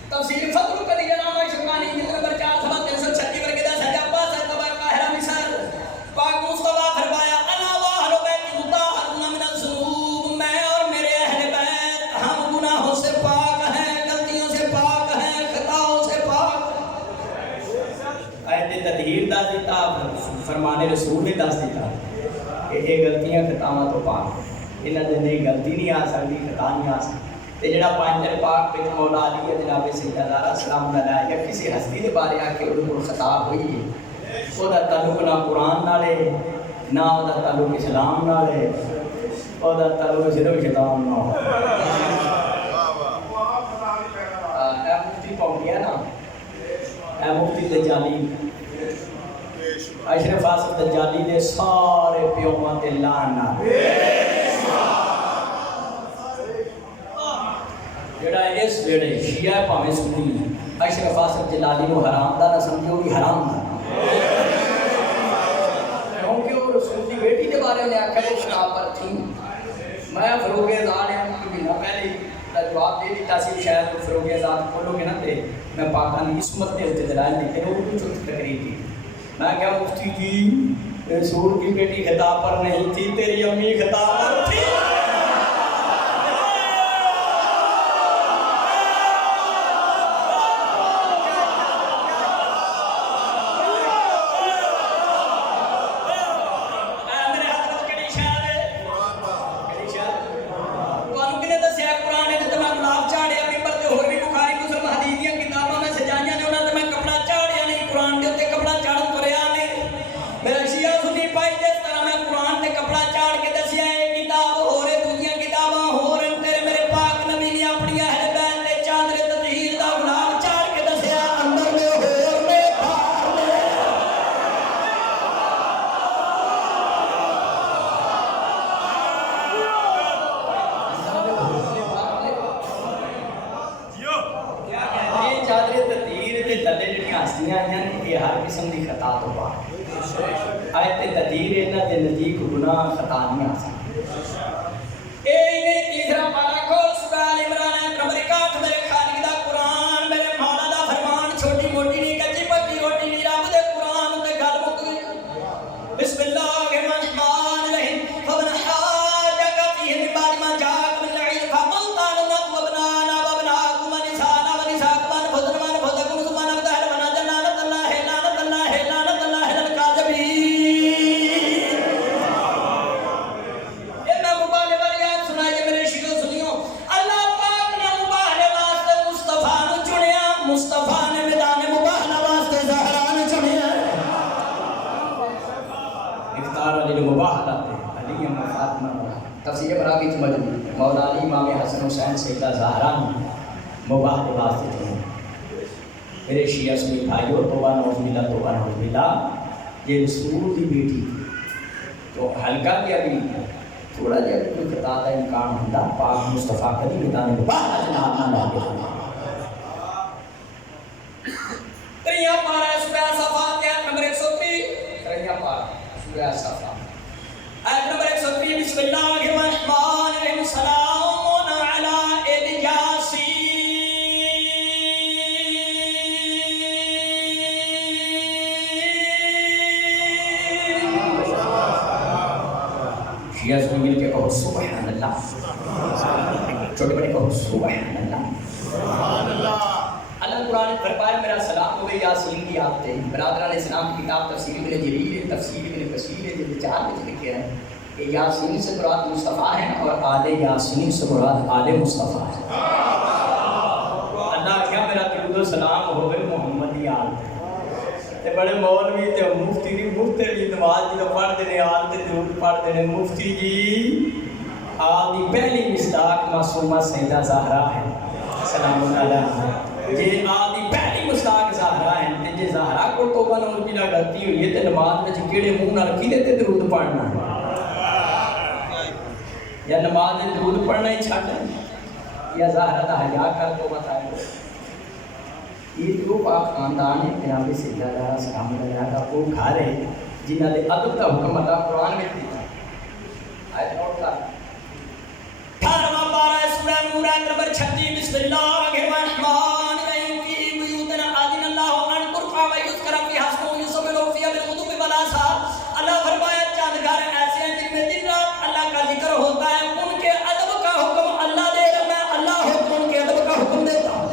تفسیر فضل کدی جناب شکانی جلد نمبر 4 صفحہ 336 ورگے دا سجا پاس تبارک قاہرہ مثال پاک مصطفیٰ فرمایا انا واہل بیت مطہرون من الذنوب میں اور میرے اہل بیت ہم گناہوں سے پاک ہیں غلطیوں سے پاک ہیں خطاؤں سے پاک آیت تطہیر دا دیتا فرمان رسول نے دس دیتا کہ یہ غلطیاں خطاواں تو پاک انہاں دے نہیں غلطی نہیں آ سکتی خطا نہیں آ سکتی تے جڑا پانچر پاک وچ مولا علی جناب سیدہ زہرا سلام اللہ یا کسی ہستی دے بارے آ کے اودے کول خطا ہوئی ہے او دا تعلق نہ قرآن نال ہے نہ او دا تعلق اسلام نال ہے او دا تعلق صرف شیطان نال اے مفتی پاؤنڈیا نا اے مفتی دجالی اشرف آصف دجالی دے سارے پیوواں تے لعنت جڑا اس ویڑے شیعہ پاویں سنی اشرف آصف جلالی نو حرام دا نہ سمجھو بھی حرام دا کیونکہ وہ رسول دی بیٹی دے بارے میں آکھا وہ شراب پر تھی میں فروغ ازاد ہیں کہ بنا پہلے جواب دے دیتا سی شاید فروغ ازاد کھولو گے نا تے میں پاکستانی عصمت دے تے دلائل لیکن وہ بھی چھوٹی تقریر تھی میں کہا مفتی جی رسول کی بیٹی خطاب پر نہیں تھی تیری امی خطاب پر تھی ہر قسم کی خطا تو پاک آیت تطہیر انہاں دے نزدیک گناہ خطا نہیں آ سکتی اے انہیں تیسرا پارا کھول سورہ آل عمران نمبر 61 میرے خالق دا قرآن میرے مولا دا فرمان چھوٹی موٹی نہیں کچی پکی روٹی نہیں رب دے قرآن تے گل مک گئی بسم اللہ الرحمن الرحیم فمن حاجک فیہ من بعد ما جاءک من العلم فقل تعالوا نتلو ابناءنا وابناءکم ونساءنا ونساءکم وانفسنا وانفسکم ثم نبتهل ونجعل لعنة الله لعنة الله لعنة الله على الكاذبين اختار علی المباہلات علی و فاطمہ تفسیر براغی مجموعی مولا علی امام حسن حسین سیدہ زہرا مباہلے واسطے تھے میرے شیعہ سنی بھائیو توبہ نعوذ باللہ یہ رسول کی بیٹی تھی تو ہلکا کیا بھی تھوڑا جہاں کوئی خطا کا امکان ہوتا پاک مصطفیٰ کبھی بتانے کو باہر جناب نہ لاگے تریہ پارا سورہ صفات آیت نمبر 103 تریہ پارا سورہ صفات آیت نمبر 103 بسم اللہ الرحمن الرحیم سلام علی الیاسین شیعہ سنی مل کے کہو سبحان اللہ چھوٹے بڑے کہو سبحان اللہ اللہ قرآن فرمایا میرا سلام ہوئے یاسین کی آپ تے برادران اسلام کی کتاب تفسیر ابن جریر تفسیر ابن کثیر جلد 4 میں لکھے ہیں کہ یاسین سے مراد مصطفیٰ ہیں اور آل یاسین سے مراد آل مصطفیٰ ہیں اللہ کیا میرا درود و سلام ہوئے محمدی آل تے بڑے مولوی تے مفتی دی مفتی دی نماز جی پڑھ دینے آل تے درود پڑھ دینے مفتی جی آل دی پہلی مصداق معصومہ سیدہ زہرا ہے سلام علیہ یہ آل دی پہلی مصداق زہرا ہے تے جے زہرا کو توبہ نعوذ باللہ غلطی ہوئی ہے تے نماز وچ کیڑے منہ نال کیدے تے درود پڑھنا یا نماز میں درود پڑھنا ہی چھڈ یا زہرا دا حیا کر توبہ تائب یہ جو پاک خاندان ہے جناب سیدہ زہرا سلام علیہ کا وہ گھر ہے جنہاں دے ادب دا حکم اللہ قرآن میں دیا آیت نوٹ کر 18واں پارہ سورہ نور آیت نمبر 36 بسم اللہ الرحمن الرحیم فی بیوتنا اذن اللہ ان ترفع و یذکر فیہا اسمہ یسبح فیہا بالغدو والآصال اللہ فرمایا چند گھر ایسے ہیں جن میں دن رات اللہ کا ذکر ہوتا ہے ان کے ادب کا حکم اللہ دے رہا میں اللہ حکم ان کے ادب کا حکم دیتا ہوں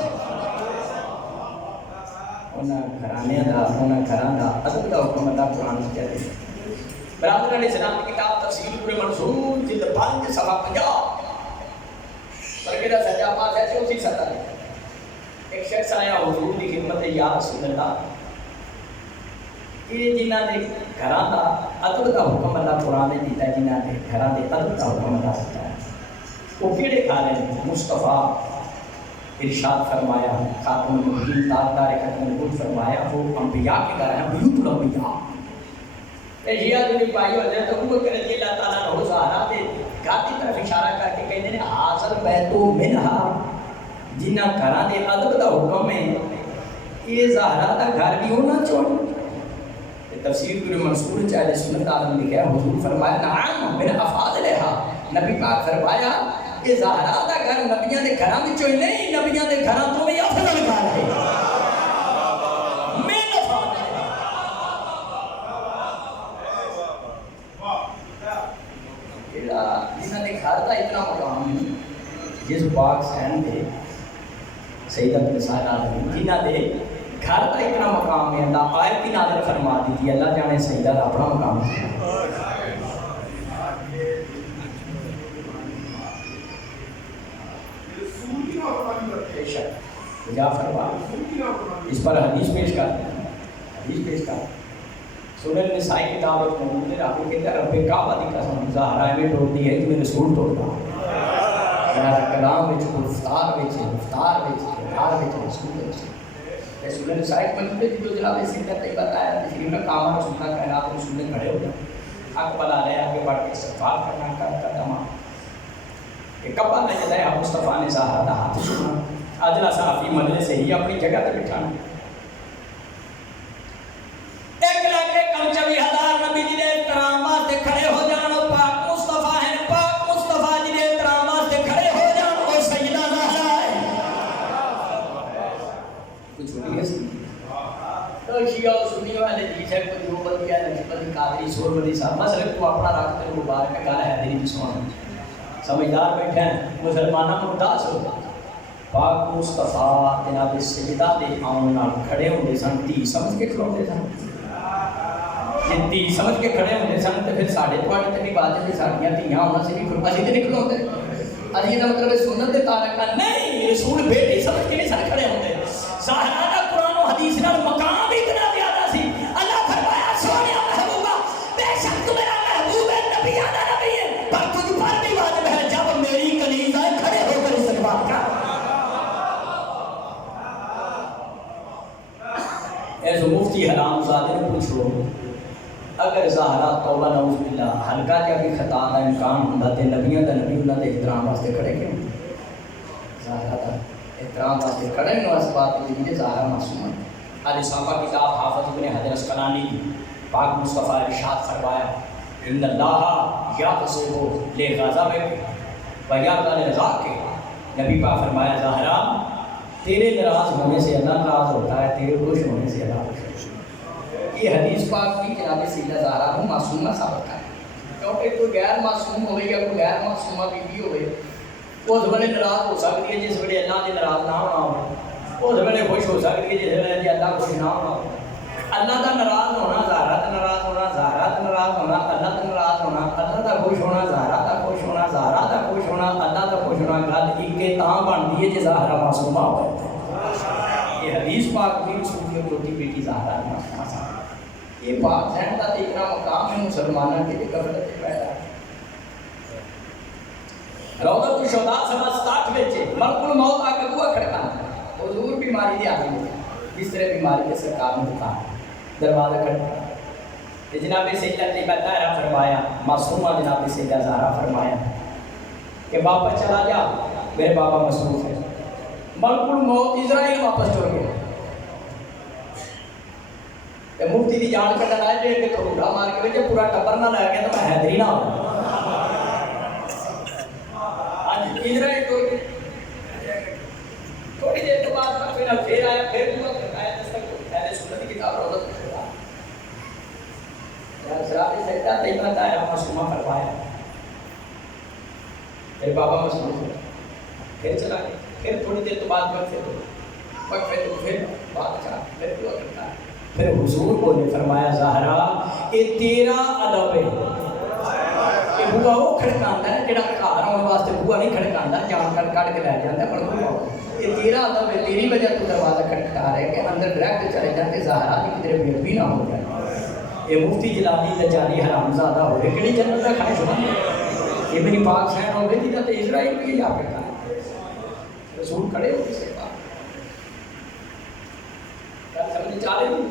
انہاں گھرانے دا انہاں گھراں دا ادب دا حکم اللہ قرآن میں کہتے ہیں برادران اسلام کی کتاب تفسیر پورے منصور جلد 5 صفحہ 50 بلکہ دا سجا پاس ہے جو اسی سطح ہے ایک شخص آیا حضور کی خدمت یا رسول اللہ یہ جنہاں نے گھراں دا ادب دا حکم اللہ قرآن نے دیتا ہے جنہاں نے گھراں دے ادب دا حکم اللہ دیتا ہے وہ کیڑے کھانے مصطفیٰ ارشاد فرمایا خاتم النبیین تاجدار ختم النبوت فرمایا وہ انبیاء کے گھر ہیں بیوت الانبیاء شیعہ دنی پائی حضرت ابو بکر رضی اللہ تعالیٰ عنہ زہرا دے گھر کی طرف اشارہ کر کے کہتے ہیں حاصل بیتو منہا جنہاں گھراں دے ادب دا حکم ہے یہ زہرا دا گھر بھی ہونا چاہیے تفسیر پورے منصور چاہے سنت آدم لکھا ہے حضور فرمایا نعم من افاضلہا نبی پاک فرمایا کہ زہرا دا گھر نبیاں دے گھراں وچوں ہی نہیں نبیاں دے گھراں تو بھی افضل گھر ہے من افاضلہا جنہاں دے گھر دا اتنا مقام ہے جس پاک سین دے سیدہ بنسائل آدم جنہاں دے گھر دا اتنا مقام ہے اللہ آیت کی نازل فرما دی تھی اللہ جانے سیدہ دا اپنا مقام ہے جا فرما اس پر حدیث پیش کر حدیث پیش کر سنن نسائی کتاب موجود ہے آپ کہتے ہیں رب کعبہ دی قسم زہرا میں توڑ دی ہے کہ میں رسول توڑتا میرا کلام وچ گفتار وچ کردار وچ رسول وچ رسول نسائی موجود ہے جو جناب سیدہ طیبہ آیا تشریف میں کام رسول کا کائنات رسول نے کھڑے ہو گئے حق بلا رہے آگے بڑھ کے استغفار کرنا کا تمام کہ کعبہ میں جدا ہے مصطفیٰ نے زہرا دا ہاتھ چھوڑا اجلا صحافی مجلس سے ہی اپنی جگہ تے بٹھانا 1,24,000 نبی جی دے احترام واسطے کھڑے ہو جان پاک مصطفیٰ ہیں پاک مصطفیٰ جی دے احترام واسطے کھڑے ہو جان او سیدہ زہرا ہے کچھ چھوٹی ہے تو شیعہ و سنی والے جی سے کوئی دو بندی ہے نقشبندی قادری سور بندی صاحب مسئلہ تو اپنا رکھ تے مبارک گانا ہے دری بھی سوان سمجھدار بیٹھے ہیں مسلمانہ مرداس ہو پاک مصطفیٰ جناب سیدہ دے آمنا کھڑے ہوندے سن تی سمجھ کے کھڑے ہوندے سن جن تی سمجھ کے کھڑے ہوندے سن تو پھر ساڑھے پاڑے تک بھی باتیں بھی ساڑھیاں تیاں ہونا سے بھی کھڑے اسی تے نکلے ہوندے اسی دا مطلب سنت دے تارکہ نہیں رسول بیٹی سمجھ کے نہیں سن کھڑے ہوندے زہرا دا قرآن و حدیث نال مقام بھی اتنا زیادہ سی اللہ فرمایا سونیا محبوبہ بے شک تمہیں مفتی حرام زادے نے پوچھو اگر زہرا توبہ نعوذ باللہ ہلکا جا بھی خطا دا امکان ہوندا تے نبیوں دا نبی انہاں دے احترام واسطے کھڑے کیوں؟ زہرا دا احترام واسطے کھڑے نو اس بات دی زہرا معصوم ہے۔ علی صحابہ کتاب حافظ ابن حجر اسقلانی پاک مصطفیٰ ارشاد فرمایا ان اللہ یغضب لغضبک و یرضی لرضاک، نبی پاک فرمایا زہرا تیرے ناراض ہونے سے اللہ ناراض ہوتا ہے، تیرے خوش ہونے سے اللہ خوش ہوتا ہے۔ یہ حدیث پاک کی جناب سیدہ زہرا کو معصومہ ثابت ہے، کیونکہ کوئی غیر معصوم ہوئے یا کوئی غیر معصومہ بیوی ہوئے وہ اس ویلے ناراض ہو سکتی ہے جس ویلے اللہ نے ناراض نہ ہونا ہو، اس ویلے خوش ہو سکتی ہے جس ویلے اللہ خوش نہ ہونا ہو۔ اللہ کا ناراض ہونا، زہرا کا ناراض ہونا، زہرا کا ناراض ہونا، اللہ کا ناراض ہونا، اللہ کا خوش ہونا، زہرا کا خوش ہونا، زہرا کا خوش ہونا، اللہ کا خوش ہونا گل ایک تاں بنتی ہے جی زہرا معصومہ ہو۔ یہ حدیث پاک بھی رسول کی بیٹی زہرا معصومہ تھا۔ یہ پاک ذہن کا اتنا مقام ہے مسلمانوں کے لیے غفلت پیدا ہے۔ روضۃ الشہداء سبا 67 وچ ملک الموت آ کے بوا کھڑکاتا ہے، حضور بیماری دے آدمی ہے، جس طرح بیماری کے سرکار نے بتا دروازہ کھڑکا، جناب سیدہ طیبہ طاہرہ فرمایا، معصومہ جناب سیدہ زہرا فرمایا کہ واپس چلا جا، میرے بابا مصروف ہے۔ ملک الموت اسرائیل واپس چل گیا، مفتی دی جان کٹن آئے جے کہ کھوڑا مار کے وجہ پورا ٹبر نہ لے گیا تو میں حیدری نہ ہوں۔ اسرائیل تھوڑی دیر کے بعد پھر آیا، پھر ہوا آیا پہلے سنت کی کتاب روضۃ الشہداء حضرات سیدہ طیبہ طاہرہ معصومہ فرمایا میرے بابا مصروف ہے، پھر چلا گیا، پھر تھوڑی دیر کے بعد وقفے تو پھر بات چلا، پھر دعا کرتا ہے، پھر حضور بولے فرمایا زہرا یہ تیرا ادب ہے، یہ بوا وہ کھڑکاندا ہے جڑا گھر آਉਣ واسطے بوا نہیں کھڑکاندا، جان کٹ کے لے جاندا پر بوا یہ تیرا ادب ہے، تیری وجہ تو دروازہ کھٹکا رہے کہ اندر ڈائریکٹ چلے جاتے زہرا کی کدھر بے بھی نہ ہو جائے۔ یہ مفتی جلالی دجالی حرام زادہ ہو رہے کہڑی جنت کا خواہش ہونا، یہ میری پاک سین ہو گئی تھی جب اسرائیل کی جا کے کہا رسول کھڑے ہو کسے کا سمجھ چالے نہیں،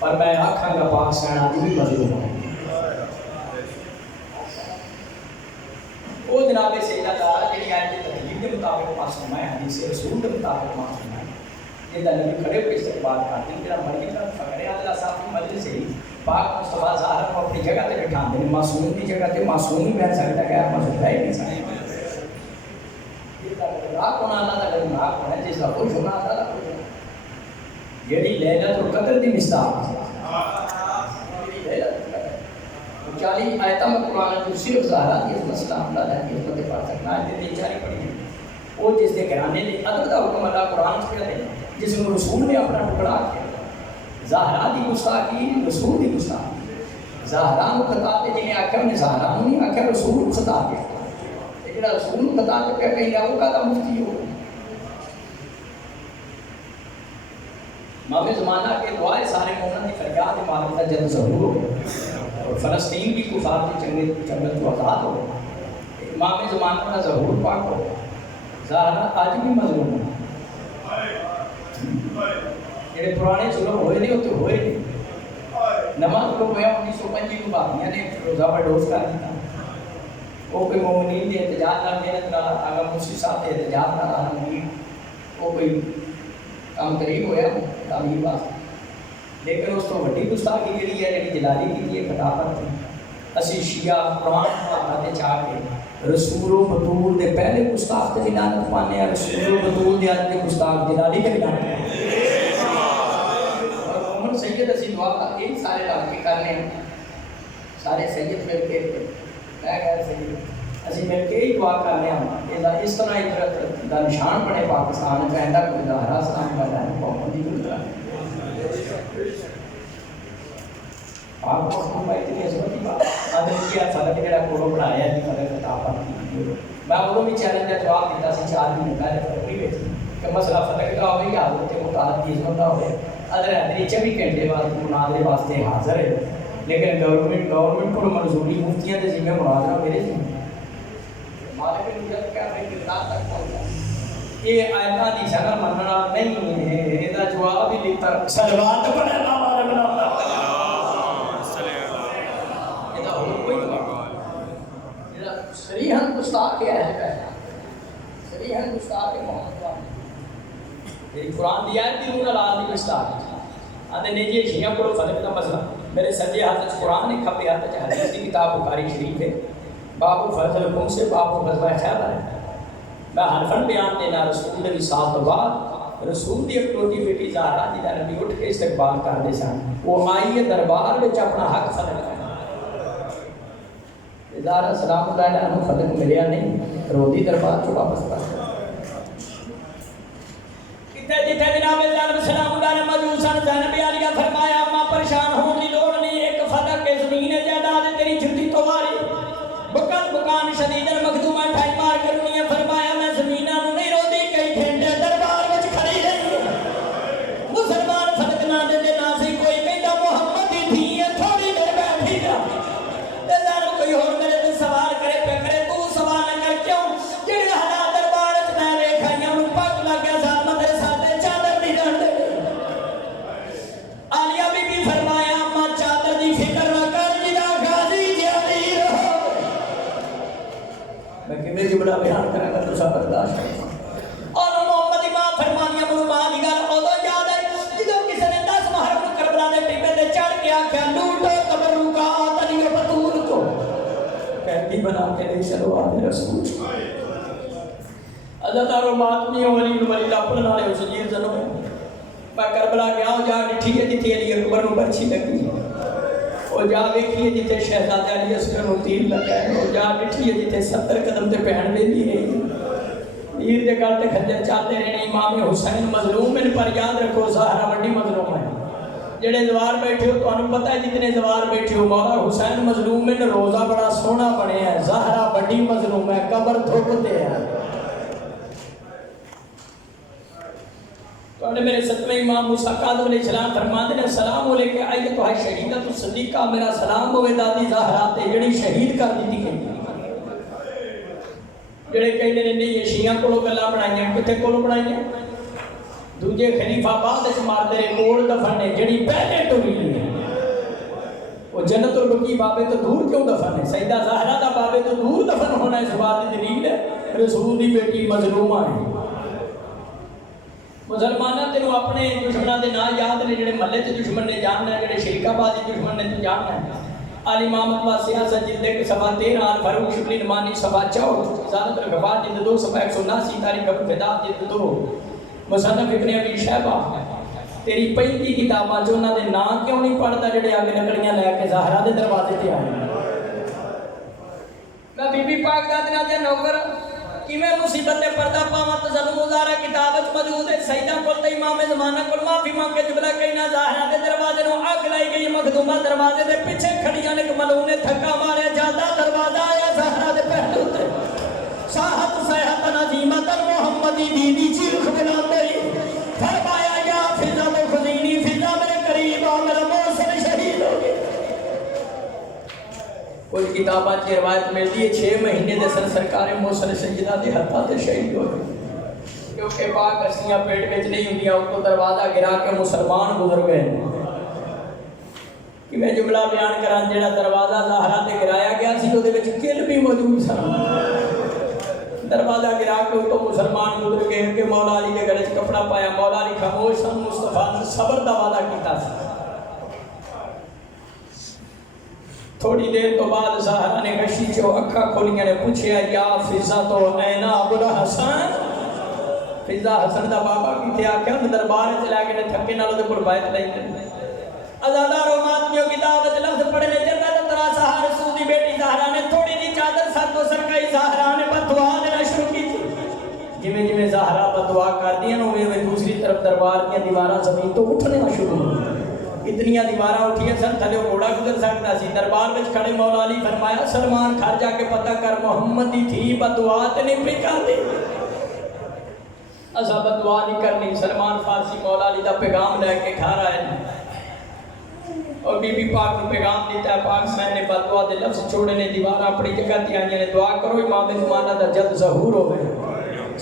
پر میں آکھاں گا پاک سین آج بھی مظلوم ہے۔ وہ جناب سیدہ طاہرہ جڑی آیت تحریر کے مطابق معصوم ہے، حدیث رسول کے مطابق معصوم ہے، یہ نبی کھڑے ہوئے استقبال کرتے ہیں، میرا مریم کا فخر ہے اللہ صاحب کی مجلس سے پاک مصطفیٰ زہرا کو اپنی جگہ تے بٹھا دیں، معصوم کی جگہ تے معصوم ہی بیٹھ سکتا ہے، معصوم ہے نہیں سکتا۔ یہ گناہ ہونا اللہ کا گناہ ہونا ہے، جس کا خوش ہونا اللہ کا خوش ہونا، یہی لیلۃ القدر دی مثال 40 آیتاں میں قرآن کو صرف زہرا کی مسئلہ اللہ کی حکمت پڑھ سکنا ہے، تین چاری پڑھی ہیں وہ جس کے گھرانے نے ادب کا حکم اللہ قرآن سے کہتے ہیں، جس میں رسول نے اپنا ٹکڑا کیا، زہرا دی گستاخی رسول دی گستاخی، زہرا کو خطاب تے جنہیں آکھیا انہیں زہرا نہیں آکھیا رسول کو خطاب کیا، لیکن رسول کو خطاب پہ کہیں گا وہ کہتا مفتی ہو۔ امام زمانہ کے دعائے سارے مومن کی فریاد امام کا جلد ظہور ہو اور فلسطین کی کفار کی جنگل کو آزاد ہو، امام زمانہ کا ظہور پاک ہو، زہرا آج بھی مظلوم ہے، جڑے پرانے ظلم ہوئے نہیں ہوتے ہوئے نہیں، نماز کو ہویا 1925 کو باقیاں نے روزہ پر ڈوز کر دیتا، وہ کوئی مومنین دے احتجاج نہ محنت نہ آگا موسی صاحب دے احتجاج نہ رہا نہیں، وہ کوئی کام قریب ہویا تعمیر واسطے، لیکن اس کو وڈی گستاخی جڑی ہے جڑی جلالی کی ہے خطابت تھی، اسی شیعہ قرآن پاک چاہ کے رسول و بطول دے پہلے گستاخ تے لعنت پانے ہیں، رسول و بطول دے آج دے گستاخ جلالی تے لعنت پانے اور محمد سید اسی دعا کا ایک سارے لاکھ کرنے ہیں، سارے سید مل کے میں کہہ سید اسی مل کے ہی دعا کرنے ہیں، اس طرح عبرت دا نشان بنے پاکستان کہندا کوئی زہرا سلام کا ہے محمد دی گل ہے آپ کو حکم بائی اتنی عظمت کی بات آدھر کیا صدق جڑا کولو بڑھایا ہے فضل خطابت کی میں انہوں بھی چیلنج کا جواب دیتا سی 4 مہینے پہلے فروری بیٹھی کہ مسئلہ فتح کا ہوئے یا حضرت مطالب کی عظمت کا ہوئے ادھر حیدری 24 گھنٹے بعد مناظرے واسطے حاضر ہے، لیکن گورنمنٹ کو منظوری مفتیاں دے ذمہ مناظرہ میرے ذمہ مالک نجات کیا ہے کردار تک پہنچا یہ آیتاں دی شکل مننا نہیں ہے، یہ دا جواب ہی لکھتا صلوات پڑھے نا ہمارے بنا یہ دا ہو کوئی جواب صریحاً گستاخ ہے صریحاً گستاخ ہے محمد یہ قرآن دی آیت دی روح لال دی گستاخ آتے نیجی شیعہ کو فرق دا مسئلہ میرے سجے ہاتھ سے قرآن ہے کھپے ہاتھ سے حدیث کی کتاب بخاری شریف ہے باب الفضل حکم سے باب الفضل خیال ہے میں حرفن بیان دینا رسول دی وصال تو بعد رسول دی اکلوتی بیٹی زہرا جی دا نبی اٹھ کے استقبال کر دے سن وہ آئی ہے دربار وچ اپنا حق فلک ہے زہرا سلام اللہ علیہ عنہ فلک ملیا نہیں رودی دربار چ واپس پا کتے جتھے جناب زینب سلام اللہ علیہ موجود سن زینب عالیہ فرمایا اما پریشان ہون دی لوڑ نہیں ایک فلک کے زمین جائیداد تیری جھٹی تو ماری بکان بکان شدید مخدومہ ٹھائی مار کرنی ہے فرمایا میں زمینہ نہیں رو دی کئی گھنٹے دربار وچ کھڑی رہی مسلمان فلک نہ دے دے ناسی کوئی کہتا محمد ہی تھی ہے تھوڑی دیر بیٹھی جا تے زارو کوئی اور میرے تے سوال کرے پہ کرے تو سوال نہ کر کیوں جڑے حالات دربار وچ میں ویکھائیاں نوں پاک لگ گیا ساتھ مدرے ساتھ چادر نہیں رہن دے عالیہ بی بی فرمایا اما چادر دی فکر نہ کر جدا غازی جاری رہو میں کہ میں جملہ بیان کرے گا تو سب برداشت ہے اور محمد امام فرمانیاں منو ماں دی گل اودوں یاد آئی جدوں کسی نے 10 محرم کربلا دے ٹیبے تے چڑھ کے آکھیا لوٹو تبرکات علی بطول کو قیدی بنا کے لے چلو آدھے رسول عزتارو ماتمی ولی ولی اپنے نالے اس جیر زنوں میں کربلا گیا ہوں جا ڈٹھی ہے جتھی علی اکبر نو برچھی لگی اور جا دیکھیے جتے شہزادہ علی اصغر نو تیر لگا ہے اور جا ڈٹھی ہے جتے 70 قدم تے پہن لے دی رہی تیر دے گل تے کھجر چاہتے رہنے امام حسین مظلوم ان پر یاد رکھو زہرا وڈی مظلوم ہے جڑے زوار بیٹھے ہو تو انہوں پتہ ہے جتنے زوار بیٹھے ہو مولا حسین مظلوم ان روزہ بڑا سونا بنے ہے زہرا وڈی مظلوم ہے قبر دھوکتے ہیں تو میرے ستویں امام موسیٰ کاظم علیہ السلام فرماتے ہیں السلام علیکہ ایتھا شہیدۃ الصدیقہ میرا سلام ہوئے دادی زہرا تے جڑی شہید کر دیتی گئی جڑے کہندے نے نہیں یہ شیعہ کولوں گلاں بنائیاں کتے کولوں بنائیاں دوجے خلیفہ بعد وچ ماردے نے کول دفن نے جڑی پہلے ٹری ہے وہ جنت البقیع بابے تو دور کیوں دفن ہے سیدہ زہرا دا بابے تو دور دفن ہونا اس بات دی دلیل ہے رسول دی بیٹی مظلومہ ہے مسلمانہ تینوں اپنے دشمنہ دے نا یاد نے جڑے محلے تے دشمن نے جاننا ہے جڑے شریکہ بازی دشمن نے تو جاننا ہے علی امامت و سیاست جلدے کے صفحہ 13 آل فاروق شبلی نمانی صفحہ 4 زانت الغفار جلد 2 صفحہ 179 تاریخ ابو فدا جلد 2 مصنف ابن ابی شیبہ تیری پہلی کتاباں جو انہاں دے نا کیوں نہیں پڑھتا جڑے آگے لکڑیاں لے کے زہرا دے دروازے تے آئے میں بی بی پاک دا دنا دے نوکر کہ میں مصیبت پردہ پاواں تظلم مزارہ کتاب وچ موجود ہے سیدہ کول تے امام زمانہ کول معافی مانگ کے جملہ کہنا زہرا دے دروازے نو اگ لائی گئی مخدومہ دروازے دے پیچھے کھڑیاں نے ملعون نے تھکا ماریا جاتا دروازہ آیا زہرا دے پہلو تے ساحت سیحت عظیمت محمدی دیدی چیخ بلاندے فرمایا یا فضا تو خزینی فضا میرے قریب آ میرا موسر شہید ہو گیا کوئی کتاباں کی روایت ملتی ہے 6 مہینے دے سن سرکار موسل سیدہ دے ہتھاں تے شہید ہو گئے کیونکہ پاک ہستیاں پیٹ وچ نہیں ہوندیاں ان کو دروازہ گرا کے مسلمان گزر گئے کہ میں جملہ بیان کراں جڑا دروازہ زہرا تے گرایا گیا سی او دے وچ کل بھی موجود سن دروازہ گرا کے تو مسلمان گزر گئے کہ مولا علی کے گلے وچ کپڑا پایا مولا علی خاموش سن مصطفیٰ نے صبر دا وعدہ کیتا سی تھوڑی دیر تو بعد زہرا نے غشی چو اکھا کھولیاں نے پوچھیا یا فضا تو اینا ابو الحسن فضا حسن دا بابا کیتے آکھیا دربار وچ لے کے نے تھکے نال دے پر بیت لئی ازادار و ماتمیوں کتاب وچ لفظ پڑھے نے جنت ترا سہار رسول دی بیٹی زہرا نے تھوڑی جی چادر سر تو سرکائی زہرا نے بدعا دینا شروع کی جویں جویں زہرا بدعا کردیاں اوویں دوسری طرف دربار دی دیواراں زمین تو اٹھنا شروع ہوئیں اتنیاں دیواراں اٹھیاں سن تھلے گھوڑا گزر سکتا سی دربار وچ کھڑے مولا علی فرمایا سلمان گھر جا کے پتہ کر محمد دی تھی بدعا تے نہیں پئی کردی اسا بدعا نہیں کرنی سلمان فارسی مولا علی دا پیغام لے کے گھر آئے اور بی بی پاک کو پیغام دیتا ہے پاک حسین نے بدعا دے لفظ چھوڑے نے دیواراں اپنی جگہ تے آئیاں نے دعا کرو امام زمانہ دا جلد ظہور ہوے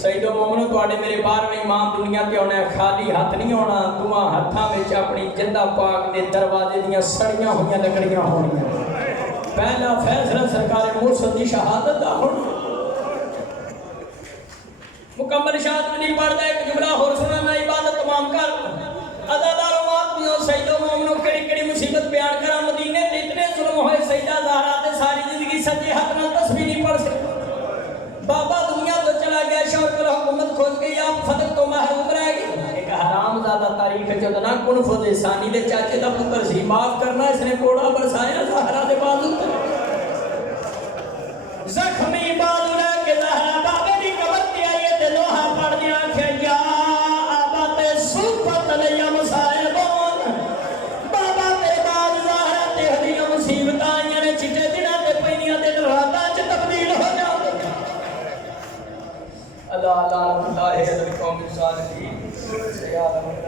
سیدو مومنو تواڈے میرے 12ویں امام دنیا تے ہونا ہے، خالی ہاتھ نہیں ہونا، تمہاں ہتھاں وچ اپنی جدہ پاک دے دروازے دیاں سڑیاں ہوئیاں لکڑیاں ہونیاں۔ پہلا فیصلہ سرکار مرشد دی شہادت دا ہونا۔ مکمل شہادت نہیں پڑھتا، ایک جملہ اور سنا میں عبادت تمام کر عزاداروں آدمیوں سیدو مومنوں کڑی کڑی مصیبت بیان کرا، مدینے تے اتنے ظلم ہوئے، سیدہ زہرا تے ساری زندگی سجے ہاتھ نہ تسبیح نہیں پڑھ سکتا۔ بابا دنیا تو چلا گیا، شوہر کو حکومت کھوج گئی، آپ فتح تو محروم رہ گئی۔ ایک حرام زادہ تاریخ ہے جو دنا کن فضے ثانی دے چاچے دا پتر سی، معاف کرنا اس نے کوڑا برسایا زہرا دے بازو تے زخمی بازو رہ کے زہرا بابے دی قبر تے آئیے تے لوہا پڑ دیا کہ یا آبات سوپت لیا مصائبون، بابا میرے بعد زہرا تے ہدیہ مصیبت آئیے نے چٹے دنہ تے پینیاں تے راتا چ تبدیل ہو جاؤ۔ اللہ اللہ اللہ ہے قوم صالحین سے یاد